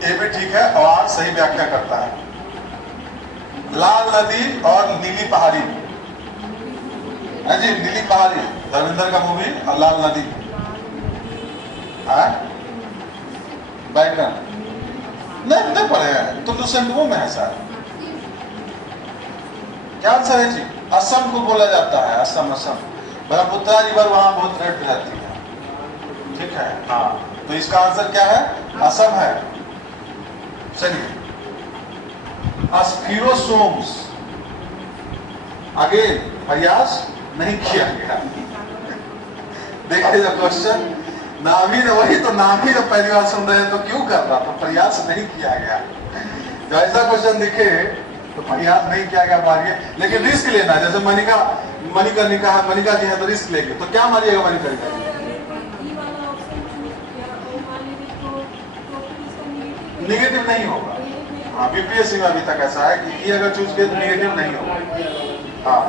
ये भी ठीक है और सही व्याख्या करता है। लाल नदी और नीली पहाड़ी है जी, नीली पहाड़ी धर्मेंद्र का मूवी और लाल नदी बैगन नहीं पढ़े हैं तो लुसेंटो में है सर। क्या आंसर है जी? असम को बोला जाता है, असम। असम ब्रह्मपुत्रा रिवर वहां बहुत रेड रहती है, ठीक है। हाँ, तो इसका आंसर क्या है? असम है। चलिए, स्फीरोसोम्स, आगे प्रयास नहीं किया गया। देखिए जब क्वेश्चन नाम ही, वही तो नाम ही जब पहली बार सुन रहे हैं तो क्यों कर रहा, तो प्रयास नहीं किया गया। जब ऐसा क्वेश्चन दिखे तो प्रयास नहीं किया गया मारिए, लेकिन रिस्क लेना। जैसे मनिका जी है तो रिस्क लेंगे, तो क्या मारिएगा मनिका जी? निगेटिव नहीं होगा। हाँ, बीपीएससी में अभी तक ऐसा है कि ये अगर चूज किए तो निगेटिव नहीं होगा। हाँ,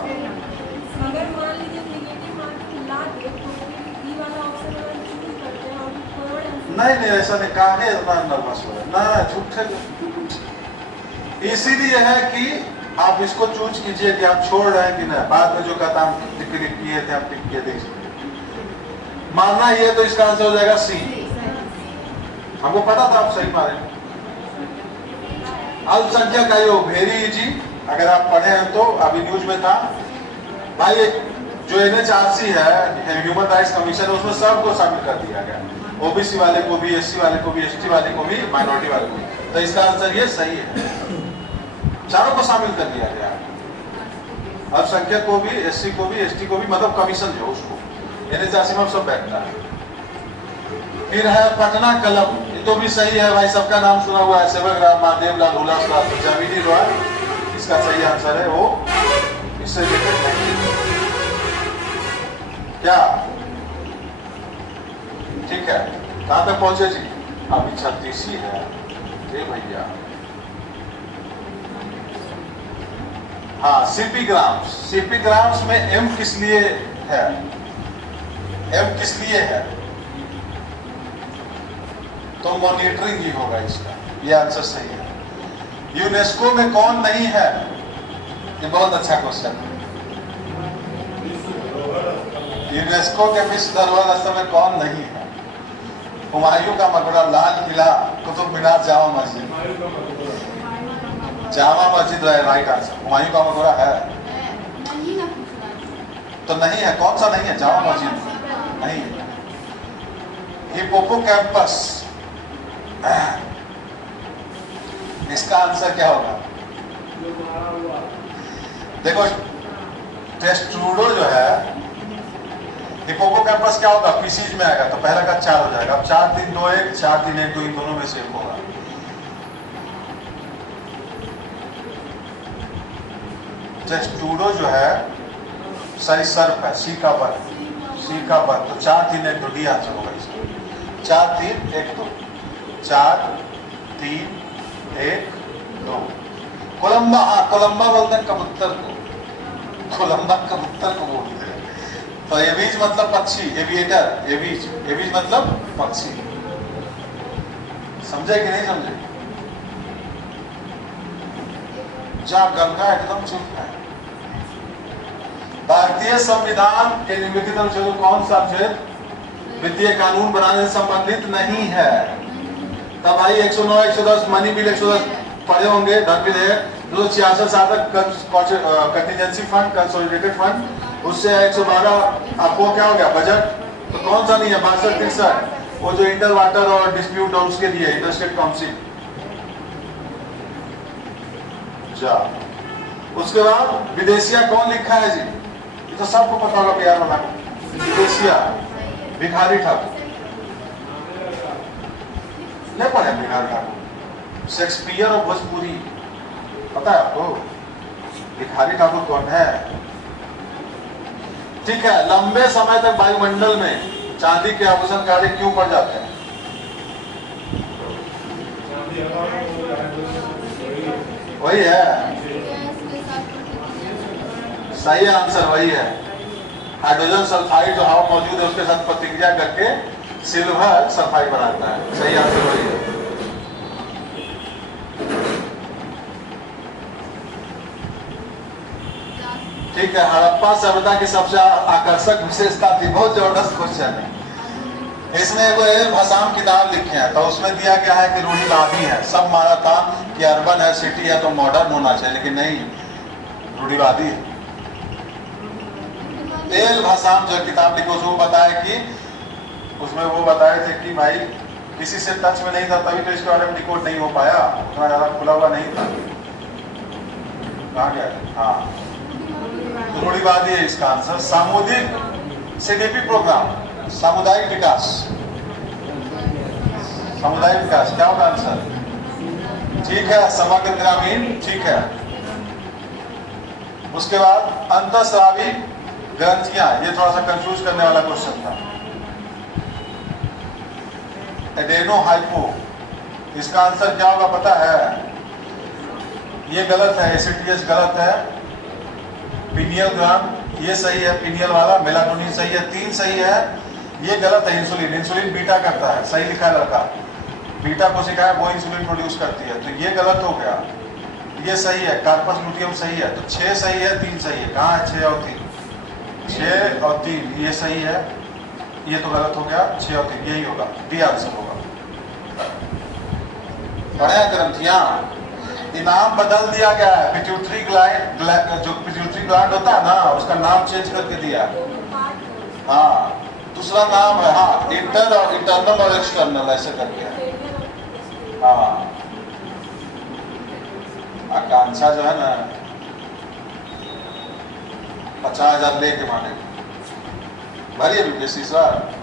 नहीं ऐसा नहीं, काहे इतना नर्वस हो रहे ना, झूठे। इसीलिए है कि आप इसको चूज कीजिए कि आप छोड़ रहे हैं कि नहीं। बाद में जो कहता हम टिक किए थे, हम टिक किए थे, मानना ये, तो इसका आंसर हो जाएगा सी। हमको पता था आप सही मारे। अल्पसंख्यक आयोग वेरी इजी, अगर आप पढ़े हैं तो अभी न्यूज में था भाई, जो NHRC है, ह्यूमन राइट्स कमीशन, उसमें सबको शामिल कर दिया गया, ओबीसी वाले को भी, SC वाले को भी, ST वाले को भी, माइनॉरिटी वाले को भी। तो इसका आंसर ये सही है, चारों को शामिल कर दिया गया। अल्पसंख्यक को भी, SC को भी, ST को भी, मतलब कमीशन जो उसको NHRC में सब बैठता है। फिर है पटना क्लब, ये तो भी सही है भाई, सबका नाम सुना हुआ है, सेवक राम, महादेव लाल, उल्लासलाल, तो जमीनी रॉय इसका सही आंसर है। वो इससे रिलेटेड क्या, ठीक है। कहां तक पहुंचे जी? अभी 36 ही है भैया। हाँ, सीपी ग्राम्स में M किस लिए है? M किस लिए है? तो मॉनिटरिंग ही होगा इसका, ये आंसर सही है। यूनेस्को में कौन नहीं है? ये बहुत अच्छा क्वेश्चन है। यूनेस्को के विश्व धरोहर स्थल में कौन नहीं है? हुमायूं का मकबरा, लाल किला, कुतुब मीनार, जामा मस्जिद। Jama Masjid right answer. हुमायूं का मकबरा है तो नहीं है, कौन सा नहीं है? जामा मस्जिद नहीं है। हिप्पोकैम्पस, इसका आंसर क्या होगा? देखो, टेस्टूडो जो है, हिप्पोकैम्पस क्या होगा? पीसीज में आएगा तो पहला का 4 हो जाएगा। अब 4 3 2 1, 4 3 1 2, इन दोनों में से एक होगा। टेस्टूडो जो है सही सर्फ है, सी का बर, तो 4 3 1 2 डी आंसर होगा इसका। 4 3 1 2, 4 3 1 2। कोलंबा, कोलंबा बोलते हैं कबूतर को, कोलंबा कबूतर को बोलते हैं। तो एवीज मतलब पक्षी, एविएटर, एवीज मतलब पक्षी। समझे कि नहीं समझे? जहाँ गंगा एकदम चुप है। भारतीय संविधान के निम्नलिखित अनुच्छेदों कौन सा अनुच्छेद वित्तीय कानून बनाने से संबंधित नहीं है? तब भाई 109 110 मनी बिल 110 पढ़े होंगे, धन विधेयक 266 साधक कंटिजेंसी फंड, कंसोलिडेटेड फंड, उससे 112 आपको क्या हो गया? बजट। तो कौन सा नहीं है? 62 63, वो जो इंटर वाटर और डिस्प्यूट और उसके लिए इंटरस्टेट काउंसिल। जा उसके बाद विदेशिया कौन लिखा है जी? ये तो सबको पता होगा, प्यार वाला विदेशिया भिखारी ठाकुर। नहीं पढ़े भिखारी ठाकुर? शेक्सपियर और भोजपुरी पता है आपको? भिखारी ठाकुर कौन है? ठीक है, लंबे समय तक वायुमंडल में चांदी के आभूषण काले क्यों पड़ जाते हैं? वही है, सही आंसर वही है। हाइड्रोजन सल्फाइड जो हवा मौजूद है उसके साथ प्रतिक्रिया करके सिल्वर सल्फाइड बनाता है। सही आंसर वही है। ठीक है, हड़प्पा सभ्यता की सबसे आकर्षक विशेषता थी। बहुत जबरदस्त क्वेश्चन है। इसमें कोई भाषाम किताब लिखे हैं तो उसमें दिया गया है कि रूढ़िवादी है। सब माना था कि अर्बन है, सिटी है तो मॉडर्न होना चाहिए, लेकिन नहीं, रूढ़िवादी है। एल भाषाम जो किताब लिखो उसमें बताया कि उसमें वो बताए थे कि भाई किसी से टच में नहीं था तभी तो इसके बारे में डिकोड नहीं हो पाया, उतना ज्यादा खुला हुआ नहीं था। कहाँ गया? हाँ, रूढ़िवादी है इसका आंसर। सामुदायिक सीडीपी प्रोग्राम, सामुदायिक विकास, सामुदायिक विकास क्या होगा आंसर? ठीक है, समग्र ग्रामीण। ठीक है, उसके बाद अंतःस्रावी ग्रंथियां, ये थोड़ा सा कंफ्यूज करने वाला क्वेश्चन था। एडेनो हाइपो, इसका आंसर क्या होगा पता है? ये गलत है, एसिटियस गलत है। पिनियल ग्राम ये सही है, पिनियल वाला। मेलाटोनिन सही है, 3 सही है। ये गलत है, इंसुलिन, इंसुलिन बीटा करता है। सही लिखा है लड़का, बीटा को सिखाया वो इंसुलिन प्रोड्यूस करती है, तो ये गलत हो गया। ये सही है, कार्पस लुटियम सही है, तो 6 सही है, 3 सही है। कहाँ है 6 और 3? 6 और 3 ये सही है, ये तो गलत हो गया। 6 और 3 यही होगा, डी आंसर होगा। पढ़े ग्रंथियां, इनाम बदल दिया गया है। पिट्यूटरी ग्लैंड, जो पिट्यूटरी ग्लैंड होता है ना, उसका नाम चेंज करके दिया। हाँ, दूसरा नाम है। हाँ, इंटर और इंटरनल और एक्सटर्नल ऐसे करके है। हाँ, आकांक्षा जो है ना 50,000 ले के माने भरी यूपीएससी सर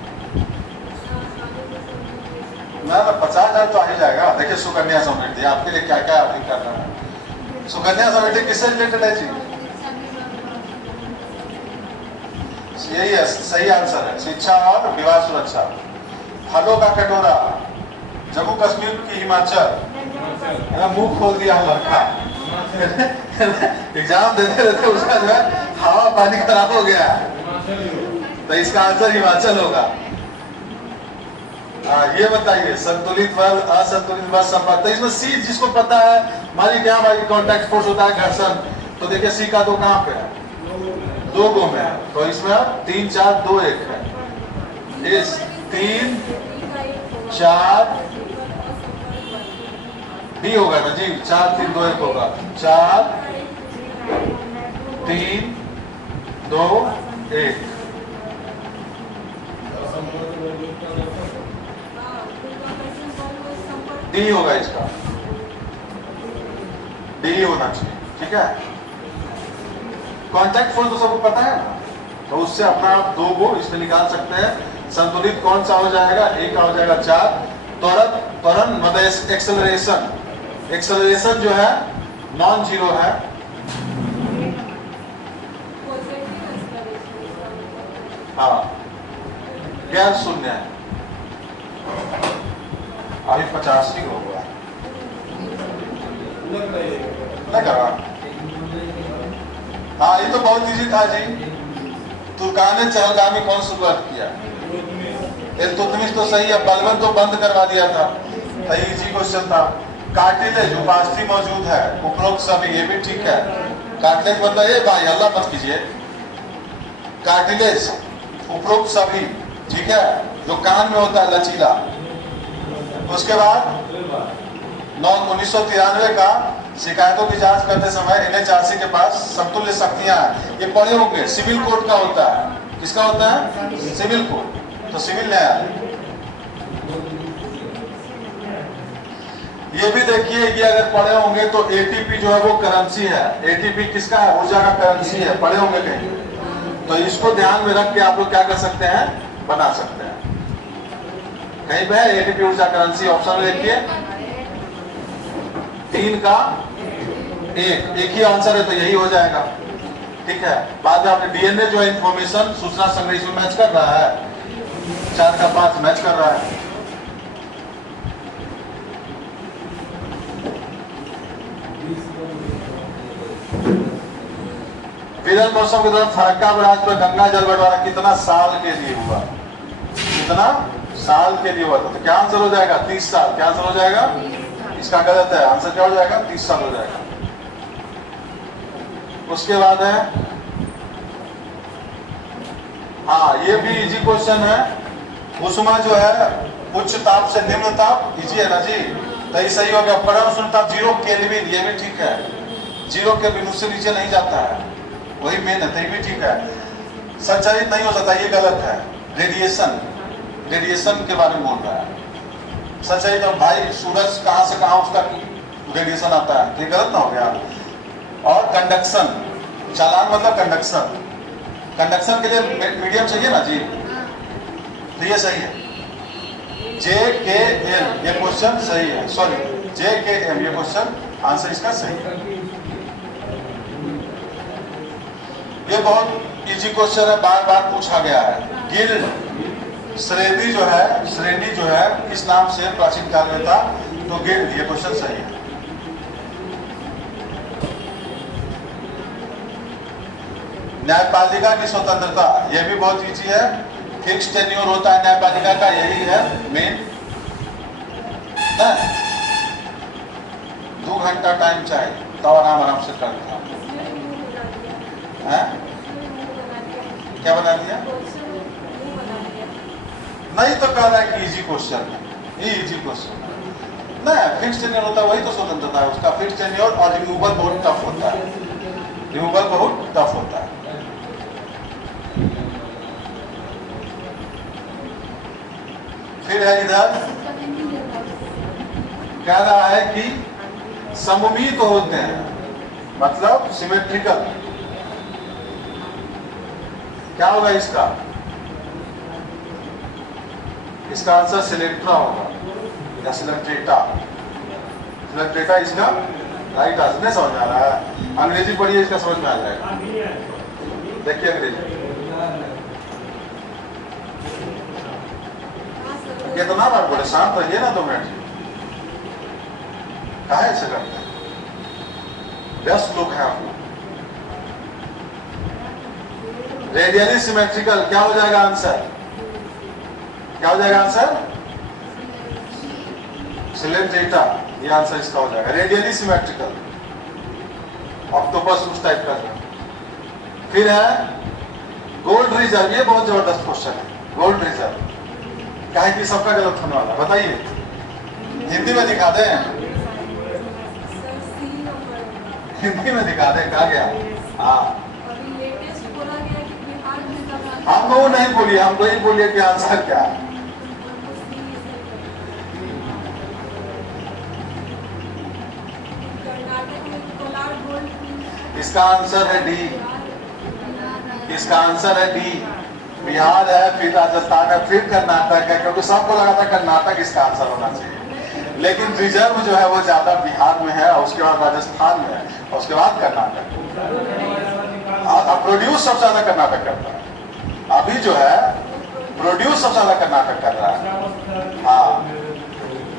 ना 50,000 तो आ ही जाएगा। देखिए सुकन्या समृद्धि आपके लिए क्या क्या अभी करना है। सुकन्या समृद्धि किससे रिलेटेड है जी? यही है, सही आंसर है, शिक्षा और विवाह सुरक्षा। फलों का कटोरा, जम्मू कश्मीर की हिमाचल। मुंह खोल दिया लड़का एग्जाम देते रहते उसका जो है हवा पानी खराब हो गया, तो इसका आंसर हिमाचल होगा। ये बताइए, संतुलित बल, असंतुलित बल संपर्क। तो इसमें सी जिसको पता है, हमारी क्या हमारी कॉन्टैक्ट फोर्स होता है घर्षण, तो देखिए सी का तो कहाँ पे है? 2 गो में है, तो इसमें 3 4 2 1 है। इस 3 4 डी होगा ना जी, 4 3 2 1 होगा। 4 3 2 1 डी होगा, इसका डी होना चाहिए। ठीक है, कांटेक्ट फोर्स तो सबको पता है ना, तो उससे अपना आप 2 को इसमें निकाल सकते हैं। संतुलित कौन सा हो जाएगा? एक का हो जाएगा 4। त्वरण मतलब एक्सेलरेशन, एक्सेलरेशन जो है नॉन जीरो है। हाँ, गैर शून्य है। अभी 85 हो गया नहीं करा। हाँ, ये तो बहुत इजी था जी। तुर्कान ने चहलगामी कौन शुरुआत किया? इल्तुतमिश तो सही है, बलबन तो बंद करवा दिया था, सही इजी क्वेश्चन था। कार्टिलेज उपास्थि मौजूद है, उपरोक्त सभी, ये भी ठीक है। कार्टिलेज मतलब ये भाई हल्ला मत कीजिए, कार्टिलेज उपरोक्त सभी, ठीक है, जो कान में होता है लचीला। उसके बाद 1993 का शिकायतों की जांच करते समय NHRC के पास समतुल्य शक्तियां हैं। ये पढ़े होंगे, सिविल कोड का होता है। किसका होता है? सिविल कोड, तो सिविल न्यायालय। ये भी देखिए, ये अगर पढ़े होंगे तो ATP जो है वो करेंसी है। ATP किसका है? ऊर्जा का करेंसी है, पढ़े होंगे कहीं। तो इसको ध्यान में रख के आप लोग क्या कर सकते हैं? बना सकते हैं। कहीं पे है एटीपी ऊर्जा करेंसी? ऑप्शन में देखिए 3 का 1 ही आंसर है, तो यही हो जाएगा। ठीक है, बाद में आपने डीएनए जो है इंफॉर्मेशन सूचना संग्रह इसमें मैच कर रहा है, 4 का 5 मैच कर रहा है। विरल मौसम के दौरान फरक्का बराज पर गंगा जल बंटवारा कितना साल के लिए हुआ? कितना साल के लिए हुआ था? तो क्या आंसर हो जाएगा? 30 साल। क्या आंसर हो जाएगा? इसका गलत है, आंसर क्या हो जाएगा? 30 साल हो जाएगा। उसके बाद है, हाँ ये भी इजी क्वेश्चन है। उष्मा जो है उच्च ताप से निम्न ताप, इजी है ना जी, तो ये सही हो गया। परम शून्य ताप 0 केल्विन, ये भी ठीक है, 0 केल्विन उससे नीचे नहीं जाता है, वही मेन है, तो ये भी ठीक है। संचारित नहीं हो सकता, ये गलत है। रेडिएशन, रेडिएशन के बारे में बोल रहा है। संचारित भाई सूरज कहां से कहां उसका रेडिएशन आता है, ये गलत ना हो गया। और कंडक्शन, चालान मतलब कंडक्शन, कंडक्शन के लिए मीडियम चाहिए ना जी, तो ये सही है। JKM ये क्वेश्चन सही है, सॉरी JKM ये क्वेश्चन आंसर इसका सही है। ये बहुत इजी क्वेश्चन है, बार बार पूछा गया है। गिल्ड श्रेणी जो है किस नाम से प्राचीन काल में था? तो गिल्ड, ये क्वेश्चन सही है। न्यायपालिका की स्वतंत्रता, यह भी बहुत इजी है। फिक्स टेन्योर होता है न्यायपालिका का, यही है मेन। 2 घंटा टाइम चाहिए तो आराम से करता है। क्या बना दिया? नहीं तो कह रहा है कि इजी क्वेश्चन है, ये इजी क्वेश्चन है ना। फिक्स टेन्योर होता है वही तो स्वतंत्रता है उसका। फिक्स टेन्योर और रिमूवल बहुत टफ होता है, रिमूवल बहुत टफ होता है। फिर है इधर कह रहा है कि सममित होते हैं, मतलब सिमेट्रिकल। क्या होगा इसका? इसका आंसर सिलेक्ट्रा होगा या सिलेक्ट्रेटा। सिलेक्ट्रेटा इसका राइट आंसर। नहीं समझ में आ रहा है? अंग्रेजी पढ़िए, इसका समझ में आ जाएगा। देखिए अंग्रेजी कितना बार बोले, शांत रहिए ना 2 मिनट। काहे ऐसे करते हैं? व्यस्त लोग हैं आप लोग। रेडियली सिमेट्रिकल क्या हो जाएगा आंसर? क्या हो जाएगा आंसर? सिलेंड्रेटा, ये आंसर इसका हो जाएगा। रेडियली सिमेट्रिकल, ऑक्टोपस उस टाइप का। फिर है गोल्ड रिजर्व, ये बहुत जबरदस्त क्वेश्चन है। गोल्ड रिजर्व क्या है कि सबका गलत होने वाला, बताइए। हिंदी में दिखा दें, हिंदी में दिखा दें, कहा गया। हाँ हमको वो नहीं बोलिए, हमको ही बोलिए कि आंसर क्या है। इसका आंसर है डी, इसका आंसर है डी। बिहार है, फिर राजस्थान है, फिर कर्नाटक है, क्योंकि सबको लगा था कर्नाटक इसका आंसर होना चाहिए, लेकिन रिजर्व जो है वो ज्यादा बिहार में है, और उसके बाद राजस्थान में है, और उसके बाद कर्नाटक। प्रोड्यूस सबसे ज्यादा कर्नाटक करता है अभी जो है, प्रोड्यूस सबसे ज्यादा कर्नाटक कर रहा है। हाँ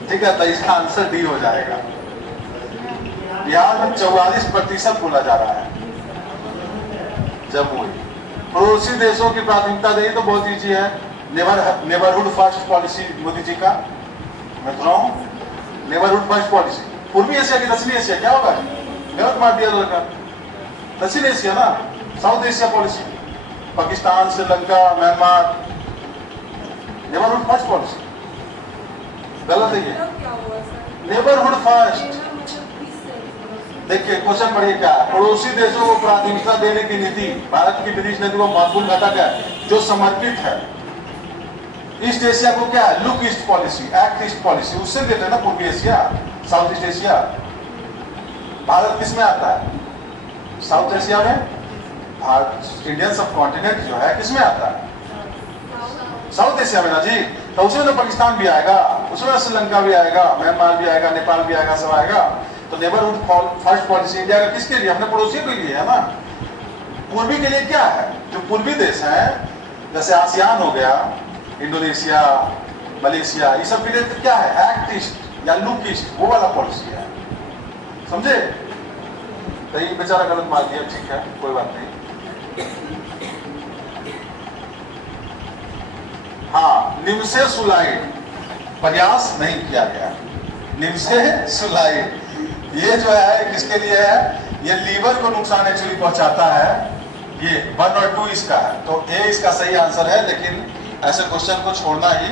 ठीक है, तो इसका आंसर डी हो जाएगा। बिहार में 44% बोला जा रहा है। जमुई। पड़ोसी देशों की प्राथमिकता दें तो बहुत ईजी है। Neighbourhood first policy Modi ji का, मैं सुना हूं, नेबरहुड फर्स्ट पॉलिसी। पूर्वी एशिया की दक्षिणी एशिया क्या होगा? गलत मार दिया लड़का, दक्षिण एशिया ना, south Asia policy. Pakistan, Sri Lanka, Myanmar, neighbourhood first policy गलत है ये। नेबरहुड फर्स्ट, देखिए क्वेश्चन पढ़िए क्या है। पड़ोसी देशों को प्राथमिकता देने की नीति भारत की विदेश नीति को महत्वपूर्ण घटक है जो समर्पित है। ईस्ट एशिया को क्या है? Look east policy, act east policy, उससे देते हैं ना पूर्वी Asia, south east Asia. Bharat किस में आता है? साउथ एशिया में। भारत इंडियन सब कॉन्टिनेंट जो है किस में आता है? साउथ एशिया में ना जी। तो उसमें तो पाकिस्तान भी आएगा, उसमें श्रीलंका भी आएगा, म्यांमार भी आएगा, नेपाल भी आएगा, सब आएगा। तो नेबरहुड फर्स्ट पॉलिसी इंडिया का किसके लिए? अपने पड़ोसियों के लिए है ना। पूर्वी के लिए क्या है? जो पूर्वी देश है जैसे आसियान हो गया, इंडोनेशिया, मलेशिया, ये सब के लिए क्या है? एक्ट ईस्ट या लुक ईस्ट, वो वाला पॉलिसी है, समझे? तो ये बेचारा गलत मार दिया, ठीक है, कोई बात नहीं। हाँ, निम्से सुलाइड प्रयास नहीं किया गया। निम्से सुलाइड ये जो है किसके लिए है? ये लीवर को नुकसान एक्चुअली पहुंचाता है। ये 1 और 2 इसका है, तो ए इसका सही आंसर है। लेकिन ऐसे क्वेश्चन को छोड़ना ही,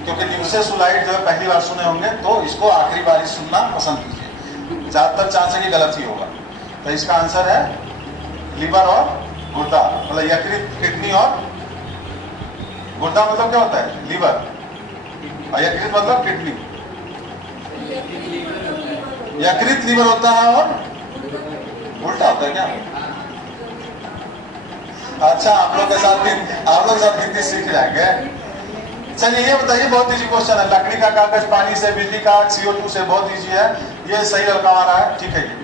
क्योंकि निम्से सुलाइड जो है पहली बार सुने होंगे, तो इसको आखिरी बार ही सुनना पसंद कीजिए, ज्यादातर चांस है कि गलत ही होगा। तो इसका आंसर है लीवर और गुर्दा, मतलब यकृत, किडनी और गुर्दा मतलब क्या होता है? लीवर, और यकृत मतलब किडनी। यकृत लीवर होता है और उल्टा होता है क्या? अच्छा, आप लोग के साथ हिंदी सीख जाएंगे। चलिए ये बताइए, बहुत इजी क्वेश्चन है। लकड़ी का कागज, पानी से, बिजली का आग, CO2 से, बहुत इजी है ये। सही लड़का आ रहा है, ठीक है ये,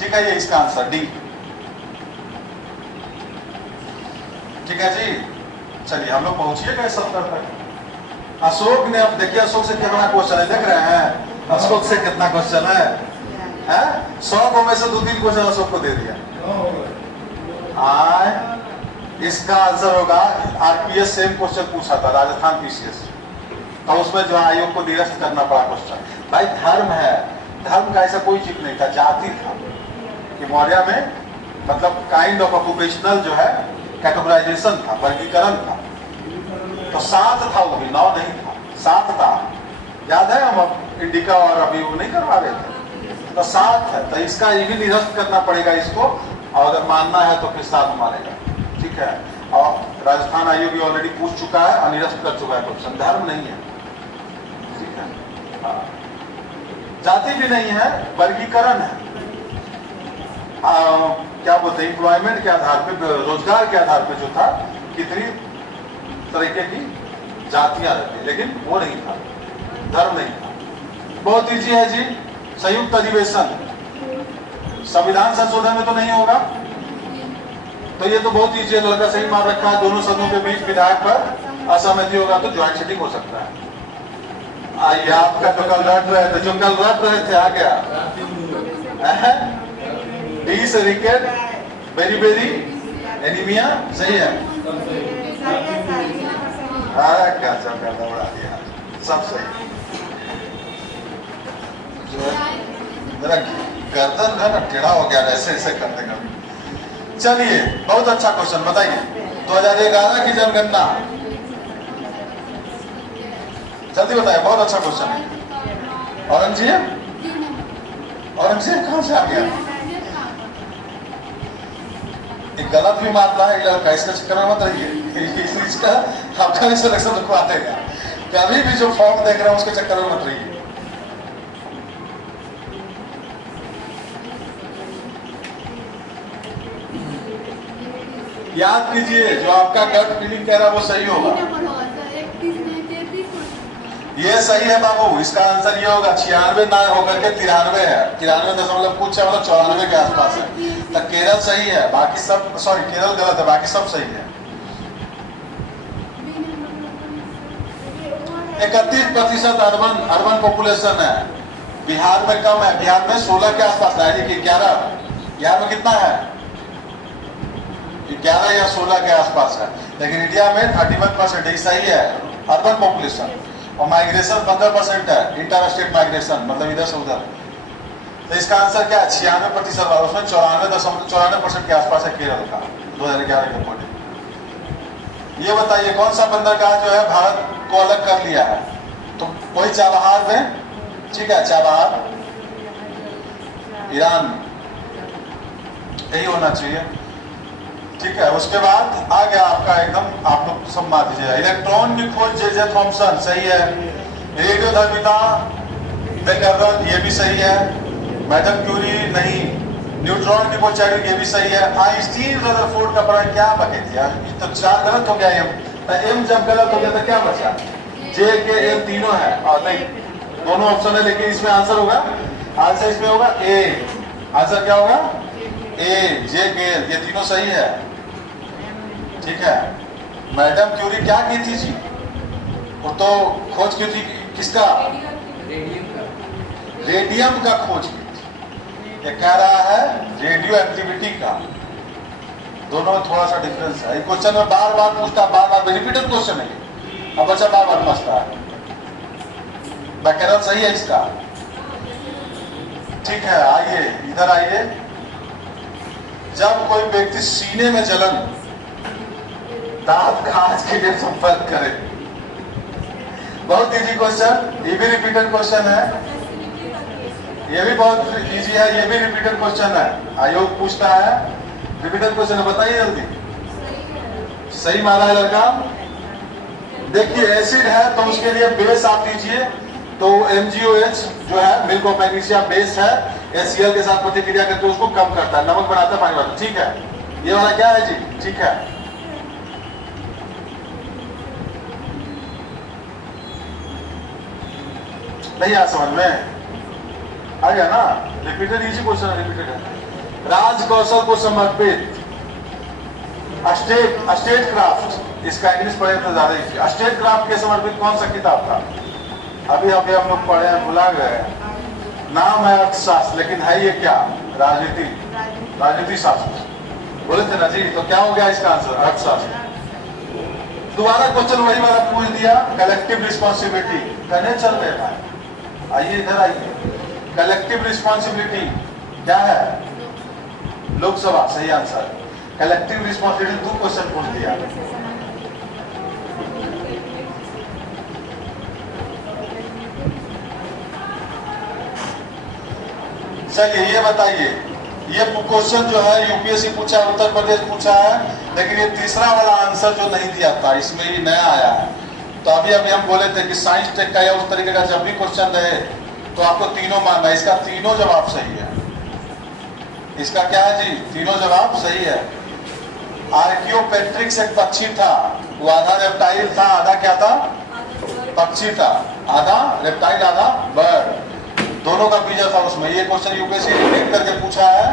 ठीक है, ये इसका आंसर डी, ठीक है जी। चलिए हम लोग पहुंचिए गए 70 तक। अशोक ने, अब देखिए अशोक से कितना क्वेश्चन है, देख रहे हैं अशोक से कितना क्वेश्चन है? 100 को में से 2-3 क्वेश्चन अशोक को दे दिया। इसका आंसर होगा, RPS सेम क्वेश्चन पूछा था, राजस्थान PCS, और उसमें जो आयोग को निरस्त करना पड़ा क्वेश्चन। भाई धर्म है, धर्म का ऐसा कोई चीज नहीं था, जाति था कि मौर्य में, मतलब काइंड ऑफ ऑक्युपेशनल जो है कैटेगराइजेशन था, वर्गीकरण था। तो 7 था, वो भी 9 नहीं था, 7 था। याद है हम अब इंडिका और अभी वो नहीं करवा रहे थे, तो 7 है। तो इसका ये भी निरस्त करना पड़ेगा इसको, और अगर मानना है तो फिर 7 मानेगा, ठीक है। और राजस्थान आयोग भी ऑलरेडी पूछ चुका है और निरस्त कर चुका है क्वेश्चन। धर्म नहीं है, ठीक है, हाँ। जाति भी नहीं है, वर्गीकरण है। क्या बोलते हैं, एम्प्लॉयमेंट के आधार पे, रोजगार के आधार पे जो था, कितनी तरीके की जातियां रहती, लेकिन वो नहीं था, धर्म नहीं था। बहुत इजी है जी। संयुक्त अधिवेशन संविधान संशोधन में तो नहीं होगा, तो ये तो बहुत इजी है, लड़का सही मार रखा है। दोनों सदनों के बीच विधायक पर असहमति होगा तो ज्वाइंट सिटिंग हो सकता है। आइए, आपका तो कल रट रहे थे, जो कल रट रहे थे आ गया। डी से रिकेट, बेरी बेरी एनीमिया, सही है। क्या चक्कर दौड़ा दिया, सब सही। मेरा गर्दन है ना टेढ़ा हो गया, ऐसे ऐसे करते कभी। चलिए, बहुत अच्छा क्वेश्चन, बताइए 2011 की जनगणना, जल्दी बताइए, बहुत अच्छा क्वेश्चन है। औरंगजेब, औरंगजेब कहां से आ गया? एक गलत भी मामला है लड़का, इसका चक्कर में मत रहिए, इसका आपका भी सिलेक्शन रुकवा देगा। कभी भी जो फॉर्म देख रहे हैं उसके चक्कर में मत रहिए। याद कीजिए, जो आपका गट फीलिंग कह रहा है वो सही होगा। ये सही है बाबू, इसका आंसर ये होगा 96 ना होकर के 93 है, 93 कुछ है, मतलब 94 के आसपास है। तो केरल सही है, बाकी सब, सॉरी केरल गलत है, बाकी सब सही है। 31% अर्बन पॉपुलेशन है। बिहार में कम है, बिहार में 16 के आसपास है, यानी कि 11। बिहार में कितना है? 11 या 16 के आसपास है। लेकिन इंडिया में 31% है, सही है अर्बन पॉपुलेशन। और माइग्रेशन 15% है, इंटर स्टेट माइग्रेशन, मतलब इधर से उधर। तो इसका आंसर क्या है? 96% वाला, उसमें 94% के आसपास है केरल का 2011 के रिपोर्ट। ये बताइए कौन सा बंदरगाह जो है भारत को अलग कर लिया है? तो वही चाबहार में, ठीक है, चाबहार ईरान में, यही होना चाहिए, ठीक है। उसके बाद आ गया आपका एकदम, आप लोग सब मार दीजिए। इलेक्ट्रॉन की खोज जे थॉमसन, सही है। रेडियोधर्मिता बेकर्रन, ये भी सही है। मैडम क्यूरी नहीं। न्यूट्रॉन की खोज चैडविक, ये भी सही है। आइंस्टीन रदरफोर्ड का प्रण क्या बके दिया? तो 4 गलत हो गया। एम जब गलत हो गया तो क्या बचा? जे के एल तीनों है और नहीं दोनों ऑप्शन है, लेकिन इसमें आंसर होगा, आंसर इसमें होगा ए। आंसर क्या होगा? ए, जे के एल, ये तीनों सही है। ठीक है। मैडम क्यूरी क्या की थी जी? वो तो खोज की थी किसका? रेडियम का खोज की थी। ये कह रहा है रेडियो एक्टिविटी का। दोनों में थोड़ा सा डिफरेंस है। क्वेश्चन में बार बार पूछता, बार बार रिपीटेड क्वेश्चन है, अब बच्चा बार बार पूछता है। व्याकरण सही है इसका। ठीक है, आइए इधर आइए। जब कोई व्यक्ति सीने में जलन दांत कांच के लिए संपर्क करे, बहुत इजी क्वेश्चन, ये भी रिपीटेड क्वेश्चन है, ये भी बहुत इजी है, ये भी रिपीटेड क्वेश्चन है। आयोग पूछता है, रिपीटेड क्वेश्चन है, बताइए जल्दी। सही माना है लड़का। देखिए एसिड है तो उसके लिए बेस आप दीजिए, तो MgOH जो है मिल्क ऑफ मैग्नीशिया बेस है, HCl के साथ प्रतिक्रिया करके उसको कम करता है, नमक बनाता है, पानी बनाता है। ठीक है, ये वाला क्या है जी? ठीक है। नहीं आ समझ में आ गया ना? रिपीटेड इजी क्वेश्चन है, रिपीटेड है। राज कौशल को समर्पित स्टेट क्राफ्ट, इसका इंग्लिश पढ़े तो ज्यादा इजी। स्टेट क्राफ्ट के समर्पित कौन सा किताब था? अभी अभी हम लोग पढ़े हैं, भुला गए। नाम है अर्थशास्त्र, लेकिन है ये क्या? राजनीति शास्त्र बोले थे ना जी। तो क्या हो गया इसका आंसर? अर्थशास्त्र। दोबारा क्वेश्चन वही वाला पूछ दिया, कलेक्टिव रिस्पॉन्सिबिलिटी करने चल रहे हैं। आइए इधर आइए। कलेक्टिव रिस्पॉन्सिबिलिटी क्या है? लोकसभा, सही आंसर। कलेक्टिव रिस्पॉन्सिबिलिटी 2 क्वेश्चन पूछ दिया। चलिए ये बताइए, ये क्वेश्चन जो है यूपीएससी पूछा है, उत्तर प्रदेश पूछा है, लेकिन ये तीसरा वाला आंसर जो नहीं दिया था, इसमें ये नया आया है। तो अभी हम बोले थे कि साइंस टेक का या उस तरीके का जब भी क्वेश्चन रहे तो आपको तीनों मानना है। इसका तीनों जवाब सही है। इसका क्या है जी? तीनों जवाब सही है। आर्कियोपेट्रिक्स एक पक्षी था, वो आधा रेप्टाइल था, आधा क्या था? पक्षी था। आधा रेप्टाइल, आधा बर्ड, दोनों का बीजा था उसमें। ये क्वेश्चन यूपीएससी रिपीट करके पूछा है,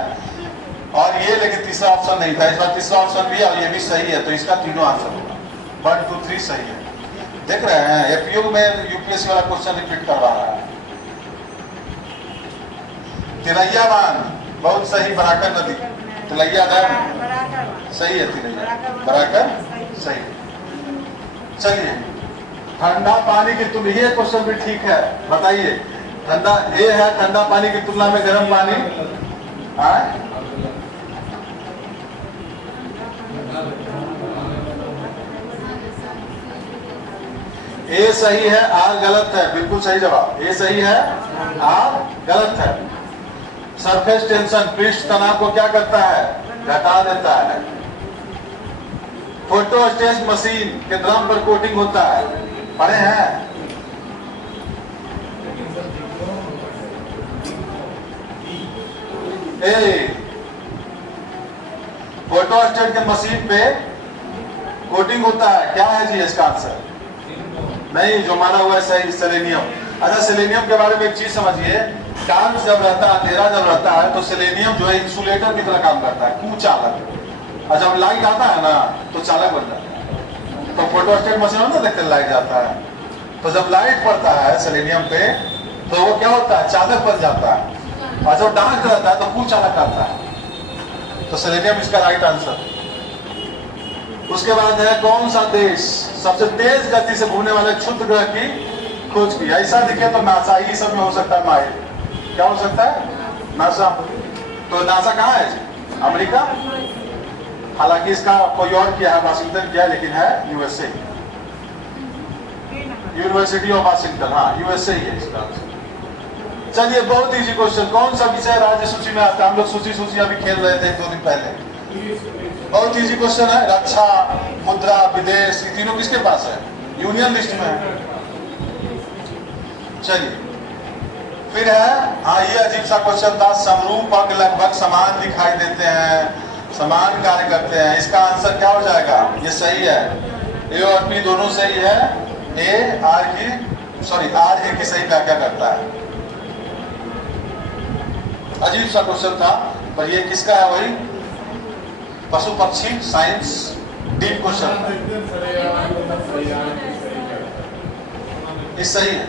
और ये लेकिन तीसरा ऑप्शन नहीं था, इस बार तीसरा ऑप्शन भी है और ये भी सही है। तो इसका तीनों आंसर होगा। 1 2 3 सही है। देख रहे हैं एपीयू में यूपीएससी वाला क्वेश्चन रिपीट करवा रहा है। तिलैया बांध बहुत सही, बराकर नदी, तिलैया डैम सही है, तिलैया बराकर सही। चलिए ठंडा पानी की तुलना, ये क्वेश्चन भी ठीक है, बताइए। ठंडा ये है, ठंडा पानी की तुलना में गर्म पानी ए सही है, आर गलत है। बिल्कुल सही जवाब, ए सही है, आर गलत है। सरफेस टेंशन पृष्ठ तनाव को क्या करता है? घटा देता है। फोटोस्टेट मशीन के ड्रम पर कोटिंग होता है, पढ़े हैं? फोटोस्टेट के मशीन पे कोटिंग होता है, क्या है जी इसका आंसर? नहीं, जो माना हुआ है सही, सेलेनियम। अच्छा सेलेनियम के बारे में एक चीज समझिए, डार्क जब रहता है, अंधेरा जब रहता है, तो सेलेनियम जो है इंसुलेटर की तरह काम करता है, कुचालक। और जब लाइट आता है ना तो चालक बन जाता है। तो फोटोस्टेट मशीन में ना देखते लाइट जाता है, तो जब लाइट पड़ता है सेलेनियम पे तो वो क्या होता है? चालक बन जाता है। और जब डार्क रहता है तो कुचालक आता है। तो सेलेनियम इसका राइट आंसर। उसके बाद है कौन सा देश सबसे तेज गति से घूमने वाले क्षुद्र ग्रह की खोज की? ऐसा दिखे तो नासा ही सब में हो सकता है। माहिर क्या हो सकता है? नासा। तो नासा कहाँ है जी? अमेरिका। हालांकि इसका कोई और किया है, वाशिंगटन किया है, लेकिन है यूएसए, यूनिवर्सिटी ऑफ वाशिंगटन। हाँ यूएसए ही है इसका। चलिए बहुत इजी क्वेश्चन, कौन सा विषय राज्य सूची में आता है? हम लोग सूची अभी खेल रहे थे 2 दिन पहले। बहुत इजी क्वेश्चन है। रक्षा, मुद्रा, विदेश, ये तीनों किसके पास है? यूनियन लिस्ट में है। चलिए फिर है, हाँ ये अजीब सा क्वेश्चन था। समरूप अंग लगभग समान दिखाई देते हैं, समान कार्य करते हैं, इसका आंसर क्या हो जाएगा? ये सही है, ए और बी दोनों सही है। आर की सही व्याख्या करता है। अजीब सा क्वेश्चन था, पर ये किसका है? वही पशु पक्षी साइंस डीप क्वेश्चन। ये सही है।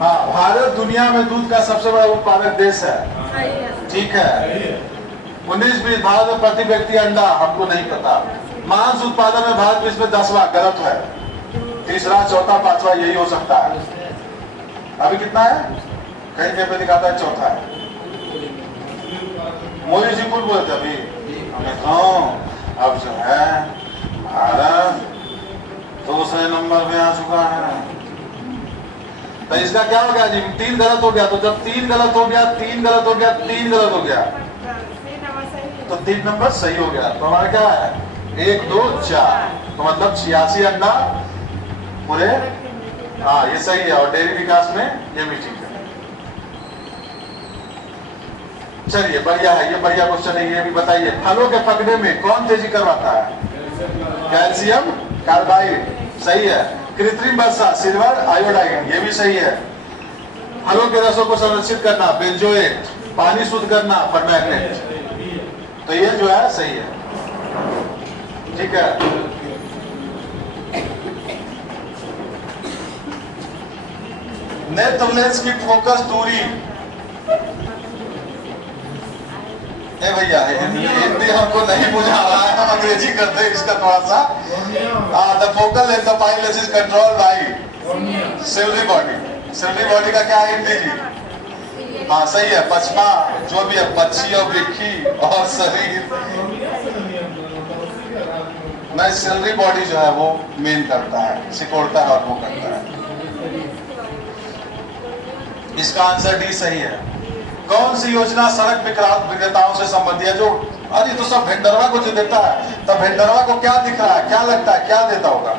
हाँ, भारत दुनिया में दूध का सबसे बड़ा उत्पादक देश है। ठीक है। 19-20 भारत में प्रति व्यक्ति अंडा, हमको नहीं पता। मांस उत्पादन में भारत विश्व में 10वां, गलत है। तीसरा, चौथा, पांचवा यही हो सकता है। अभी कितना है? कहीं पे दिखाता है चौथा है। मोदी जी कौन बोले थे अभी? अब जो है भारत दूसरे नंबर पे आ चुका है। तो इसका क्या हो गया जी? 3 गलत हो गया। तो जब 3 गलत हो गया, 3 गलत हो गया, 3 गलत हो गया, तो 3 नंबर सही हो गया। तो हमारा क्या है? 1, 2, 4। तो मतलब 86 अंडा पूरे। हाँ, ये सही है। और डेयरी विकास में ये भी ठीक है। चलिए, बढ़िया है, ये बढ़िया क्वेश्चन है। ये भी बताइए, फलों के पकने में कौन तेजी करवाता है? कैल्शियम कार्बाइड, सही है। कृत्रिम वर्षा, सिल्वर आयोडाइड, ये भी सही है। फलों के रसों को संरक्षित करना, बेंजोएट। पानी शुद्ध करना, परमैंगनेट। तो ये जो है सही है। ठीक है। नेत्रलेंस की फोकस दूरी, भैया हिंदी हमको नहीं बुझा रहा है, हम अंग्रेजी करते हैं इसका थोड़ा सा। The focal length of eyeless is controlled by silvery body. Silvery body का क्या है हिंदी जी? हाँ, सही है। पचमा, जो भी है, पक्षी और वृक्की और शरीर। नहीं, सिल्वरी बॉडी जो है वो मेन करता है, सिकोड़ता है और वो करता है। इसका आंसर डी सही है। कौन सी योजना सड़क विक्रेताओं से संबंधित है? जो अरे तो सब भेंडरवा को जो देता है, तब भेंडरवा को क्या दिख रहा है, क्या लगता है, क्या देता होगा?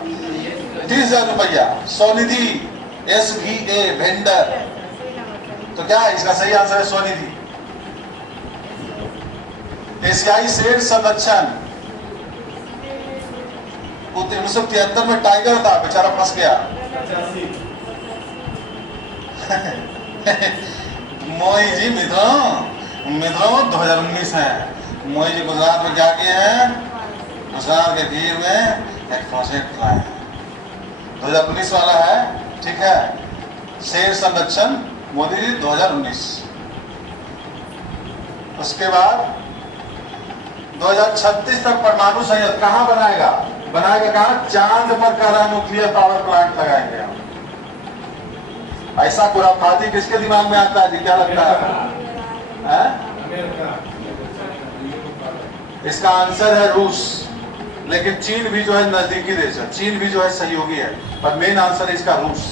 30,000 रुपया स्वनिधि, SVA भेंडर। तो क्या है इसका सही आंसर? है स्वनिधि। एशियाई शेर संरक्षण, 1973 में टाइगर था, बेचारा फंस गया। मोई जी मित्रों 2019 है। मोई जी गुजरात में क्या किए हैं? गुजरात के गीर में एक प्रोजेक्ट लाए हैं, 2019 वाला है। ठीक है। शेर संरक्षण मोदी जी 2019। उसके बाद 2036 तक परमाणु संयंत्र कहाँ बनाएगा? कहाँ? चांद पर कह रहा न्यूक्लियर पावर प्लांट लगाएंगे हम। ऐसा खुराफाती किसके दिमाग में आता है जी? क्या लगता है? इसका आंसर है रूस। लेकिन चीन भी जो है नजदीकी देश है, चीन भी जो है सहयोगी है, पर मेन आंसर है इसका रूस।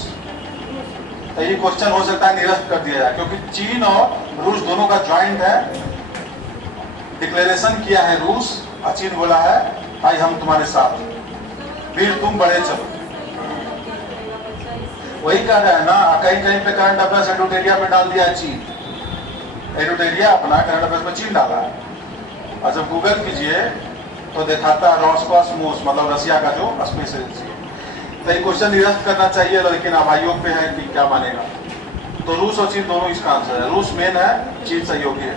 तो ये क्वेश्चन हो सकता है निरस्त कर दिया जाए, क्योंकि चीन और रूस दोनों का ज्वाइंट है। डिक्लेरेशन किया है रूस, और चीन बोला है भाई हम तुम्हारे साथ, फिर तुम बढ़े चलो। वही कह रहा है ना, कहीं पे करंट अफेयर्स एडुटेरिया में डाल दिया है चीन। एडुटेरिया अपना करंट अफेयर्स में चीन डाला है। और जब गूगल कीजिए तो दिखाता है रोस्कोसमोस, मतलब रसिया का जो स्पेस एजेंसी है। तो ये क्वेश्चन निरस्त करना चाहिए, लेकिन अब आयोग पे है कि क्या मानेगा। तो रूस और चीन दोनों इसका आंसर है। रूस मेन है, चीन सहयोगी है।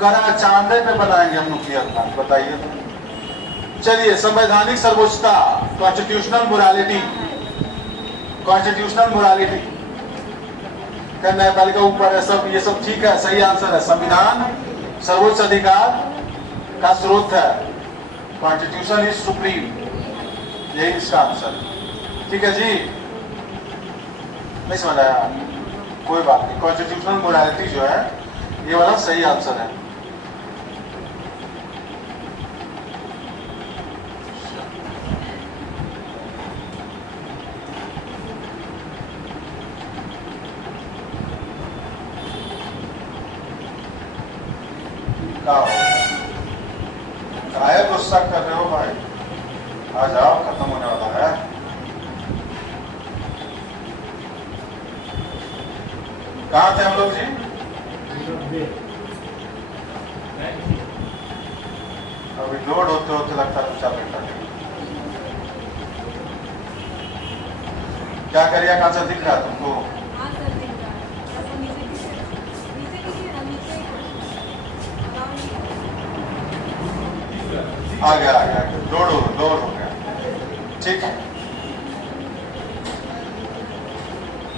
करा चांदे पे बनाएंगे हम न्यूक्लियर प्लांट, बताइए तो। चलिए, संवैधानिक सर्वोच्चता, कॉन्स्टिट्यूशनल मोरालिटी। कॉन्स्टिट्यूशनल मोरालिटी का न्यायपालिका ऊपर है सब, ये सब ठीक है, सही आंसर है। संविधान सर्वोच्च अधिकार का स्रोत है, कॉन्स्टिट्यूशन इज सुप्रीम, यही इसका आंसर। ठीक है जी, नहीं समझ आया? कोई बात नहीं। कॉन्स्टिट्यूशनल मोरालिटी जो है ये वाला सही आंसर है। काहे गुस्सा कर रहे हो भाई? आ जाओ, खत्म होने वाला है। कहाँ थे हम लोग जी? अभी लोड होते होते लगता है 2-4 घंटा लगेगा। क्या करिए, कहाँ से दिख रहा है तुमको? आ गया लोड हो गया। ठीक है,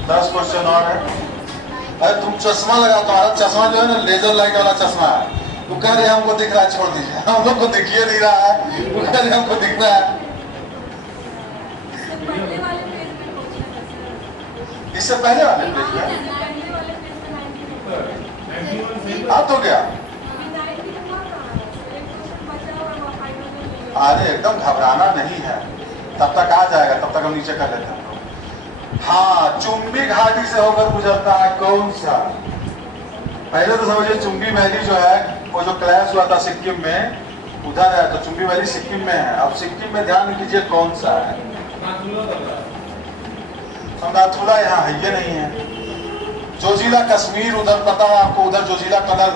10 क्वेश्चन और है। अरे तुम चश्मा लगा, तुम्हारा चश्मा जो है ना लेजर लाइट वाला चश्मा है। वो कह रहे हमको दिख रहा है, छोड़ दीजिए, हम लोग को दिखिए नहीं रहा है, वो कह रहे हमको दिख रहा है। इससे पहले वाले पेज में आ तो गया। अरे एकदम घबराना नहीं है, तब तक आ जाएगा, तब तक हम नीचे कर लेते हैं। हाँ, चुंबी घाटी से होकर गुजरता है कौन सा? पहले तो समझिए चुंबी वैली जो है, वो जो क्रैश हुआ था सिक्किम में, उधर है, तो चुंबी वैली सिक्किम में है। अब सिक्किम में ध्यान कीजिए कौन सा है। नाथुला यहाँ है, ये नहीं है। जोजिला कश्मीर उधर, पता है आपको, उधर जोजिला कनर,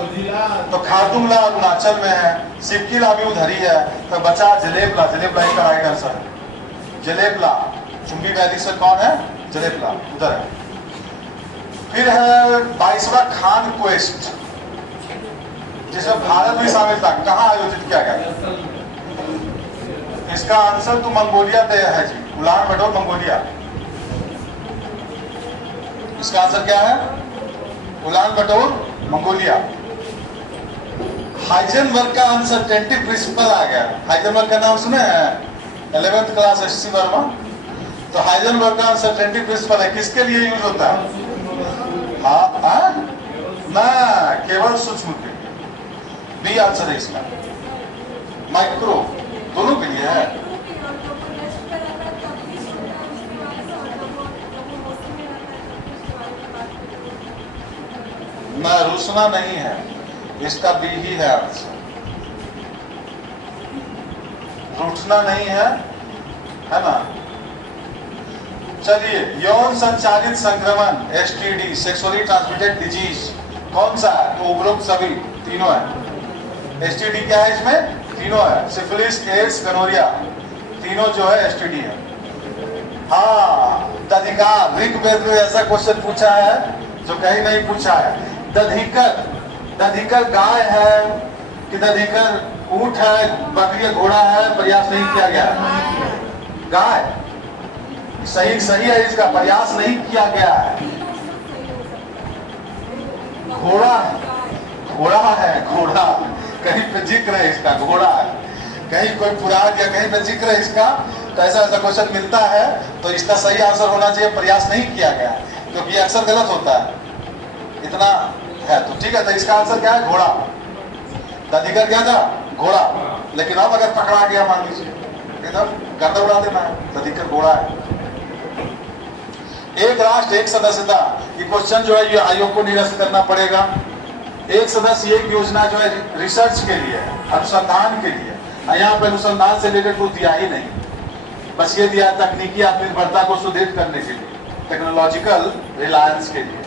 तो खारदुंगला अरुणाचल में है। सिक्किला भी उधर ही है। तो बचा जलेबला, जलेबला ही का राइट आंसर है। जलेबला चुंबी वैली से कौन है? जलेबला उधर है। फिर है 22वां खान क्वेस्ट, जिसमें भारत भी शामिल था, कहाँ आयोजित किया गया? इसका आंसर तो मंगोलिया तय है जी, उलान बटोर मंगोलिया। इसका आंसर क्या है? उलान बटोर मंगोलिया। हाइजेनबर्ग का अनसर्टेनिटी प्रिंसिपल आ गया। हाइजेनबर्ग का नाम सुने हैं? 11th class SC Verma. तो हाइजेनबर्ग का अनसर्टेनिटी प्रिंसिपल है, किसके लिए यूज होता है? हाँ ना, केवल सूक्ष्म के लिए। बी आंसर है इसका। माइक्रो दोनों के लिए है। ना, रुसना नहीं है, इसका बी ही है आंसर। रूठना नहीं है ना? चलिए, यौन संचालित संक्रमण एसटीडी, सेक्सुअली ट्रांसमिटेड डिजीज, कौन सा है? तो उपरोक्त सभी तीनों है। एसटीडी क्या है इसमें? तीनों है। सिफिलिस, एड्स, गनोरिया, तीनों जो है एसटीडी है। हाँ, दधिकार, ऋग्वेद में ऐसा क्वेश्चन पूछा है जो कहीं नहीं पूछा है। दधिकर, दधिकर गाय है कि दधिकर ऊंट है, बकरी, घोड़ा है? प्रयास नहीं किया गया। गाय सही सही है, इसका प्रयास नहीं किया गया है। घोड़ा, घोड़ा है, घोड़ा कहीं पे जिक्र है इसका, घोड़ा है। कहीं कोई पुराण या कहीं पे जिक्र है इसका, तो ऐसा ऐसा क्वेश्चन मिलता है, तो इसका सही आंसर होना चाहिए प्रयास नहीं किया गया, क्योंकि अक्सर गलत होता है। इतना है तो ठीक है। तो इसका आंसर क्या है? घोड़ा। दधिकर क्या था? घोड़ा। लेकिन अब अगर पकड़ा गया, मान लीजिए, एकदम गर्दा उड़ा देना है, दधिकर घोड़ा है। एक राष्ट्र एक सदस्यता, ये क्वेश्चन जो है ये आयोग को निरस्त करना पड़ेगा। एक सदस्य एक योजना जो है रिसर्च के लिए, अनुसंधान के लिए, यहाँ पे अनुसंधान से रिलेटेड कुछ दिया ही नहीं, बस ये दिया तकनीकी आत्मनिर्भरता को सुदृढ़ करने के लिए, टेक्नोलॉजिकल रिलायंस के लिए,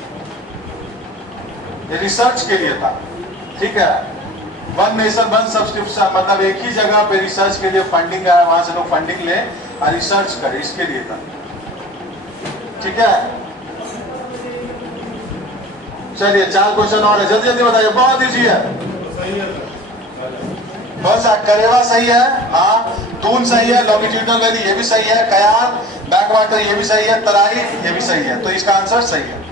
ये रिसर्च के लिए था। ठीक है। वन नेशन वन सब्सक्रिप्शन, मतलब एक ही जगह पे रिसर्च के लिए फंडिंग आया, वहां से लोग फंडिंग ले और रिसर्च करे, इसके लिए था। ठीक है। चलिए 4 क्वेश्चन और है, जल्दी जल्दी बताइए, बहुत इजी है। बस करेवा सही है, हाँ। दून सही है, लॉन्गिट्यूडनल वैली ये भी सही है, कयार, बैक वाटर ये भी सही है, तराई ये भी सही है, तो इसका आंसर सही है।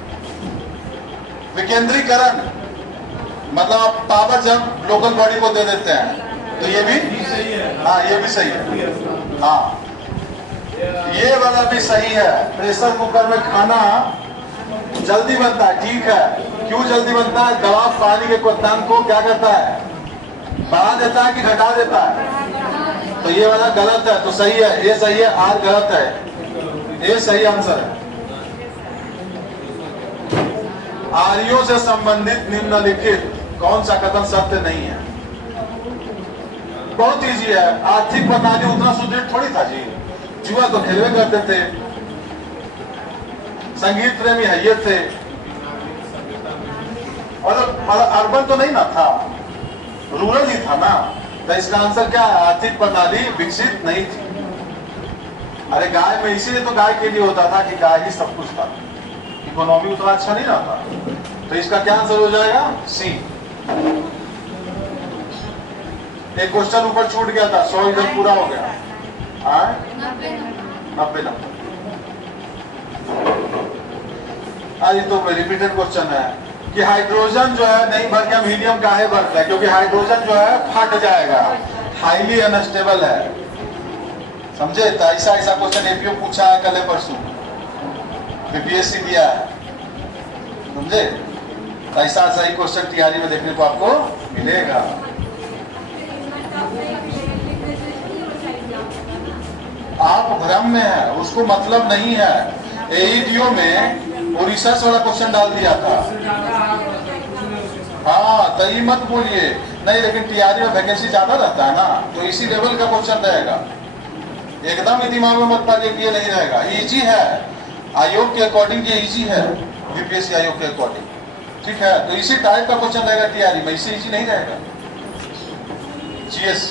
विकेंद्रीकरण मतलब आप पावर जब लोकल बॉडी को दे देते हैं, तो ये भी सही है। हाँ, ये भी सही है, हाँ। ये वाला भी सही है। प्रेशर कुकर में खाना जल्दी बनता है, ठीक है। क्यों जल्दी बनता है? दबाव पानी के क्वथनांक को क्या करता है? बढ़ा देता है कि घटा देता है? तो ये वाला गलत है, तो सही है, ये सही है, आर गलत है, ये सही आंसर है। आर्यों से संबंधित निम्नलिखित कौन सा कथन सत्य नहीं है? बहुत इजी है। आर्थिक प्रणाली उतना सुदृढ़ थोड़ी था जी, जुआ तो खेलवे करते थे, संगीत प्रेमी है ये थे, और अर्बन तो नहीं ना था, रूरल ही था ना। तो इसका आंसर क्या है? आर्थिक प्रणाली विकसित नहीं थी। अरे गाय में इसीलिए तो गाय के लिए होता था कि गाय ही सब कुछ था, इकोनॉमी उतना अच्छा नहीं रहता। तो इसका क्या आंसर हो जाएगा? सी। एक क्वेश्चन ऊपर छूट गया था, 100 इधर पूरा हो गया। 90। आज तो रिपीटेड क्वेश्चन है कि हाइड्रोजन जो है नहीं भर के हम हीलियम काहे भरते हैं? क्योंकि हाइड्रोजन जो है फट जाएगा, हाईली अनस्टेबल है। समझे? तो ऐसा क्वेश्चन एपीओ पूछा है कल परसों, बीपीएससी दिया है। समझे? तो ऐसा सही क्वेश्चन तैयारी में देखने को आपको मिलेगा। आप भ्रम में है, उसको मतलब नहीं है। एईडीओ में वो रिसर्च वाला क्वेश्चन डाल दिया था। हाँ, तो ये मत बोलिए नहीं, लेकिन टीआरई में वैकेंसी ज्यादा रहता है ना, तो इसी लेवल का क्वेश्चन रहेगा। एकदम ही दिमाग में मत पाइए कि ये नहीं रहेगा। इजी है, आयोग के अकॉर्डिंग ये इजी है, यूपीएससी आयोग के अकॉर्डिंग। ठीक है, तो इसी टाइप का क्वेश्चन रहेगा टीआरई में, इससे इजी नहीं रहेगा। जीएस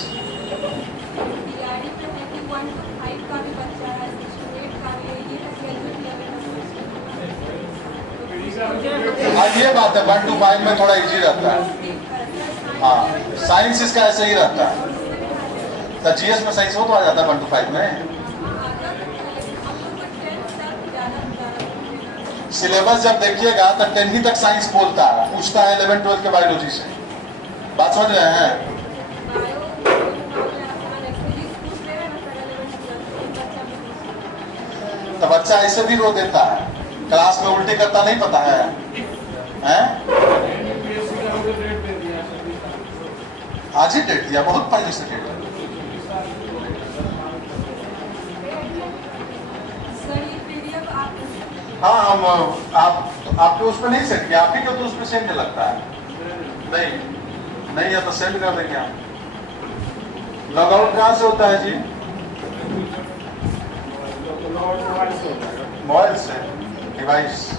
हाँ, ये बात है, 1 to 5 में थोड़ा इजी रहता है। हाँ, साइंस इसका ऐसे ही रहता है। तो जीएस में साइंस हो तो आ जाता है 1 to 5 में। सिलेबस जब देखिएगा तो 10वीं तक साइंस बोलता है, पूछता है 11 12 के बायोलॉजी से। बात समझ रहे हैं? तो बच्चा ऐसे भी रो देता है, क्लास में उल्टी करता नहीं पता है, हैं? आज ही डेट दिया, बहुत पहले से डेट। हाँ, हम आपके उस पर नहीं सेंड किया, आप ही को तो उस पर सेंड लगता है। नहीं है तो सेंड कर देंगे हम। लॉगआउट कहाँ से होता है जी? मोबाइल से, डिवाइस।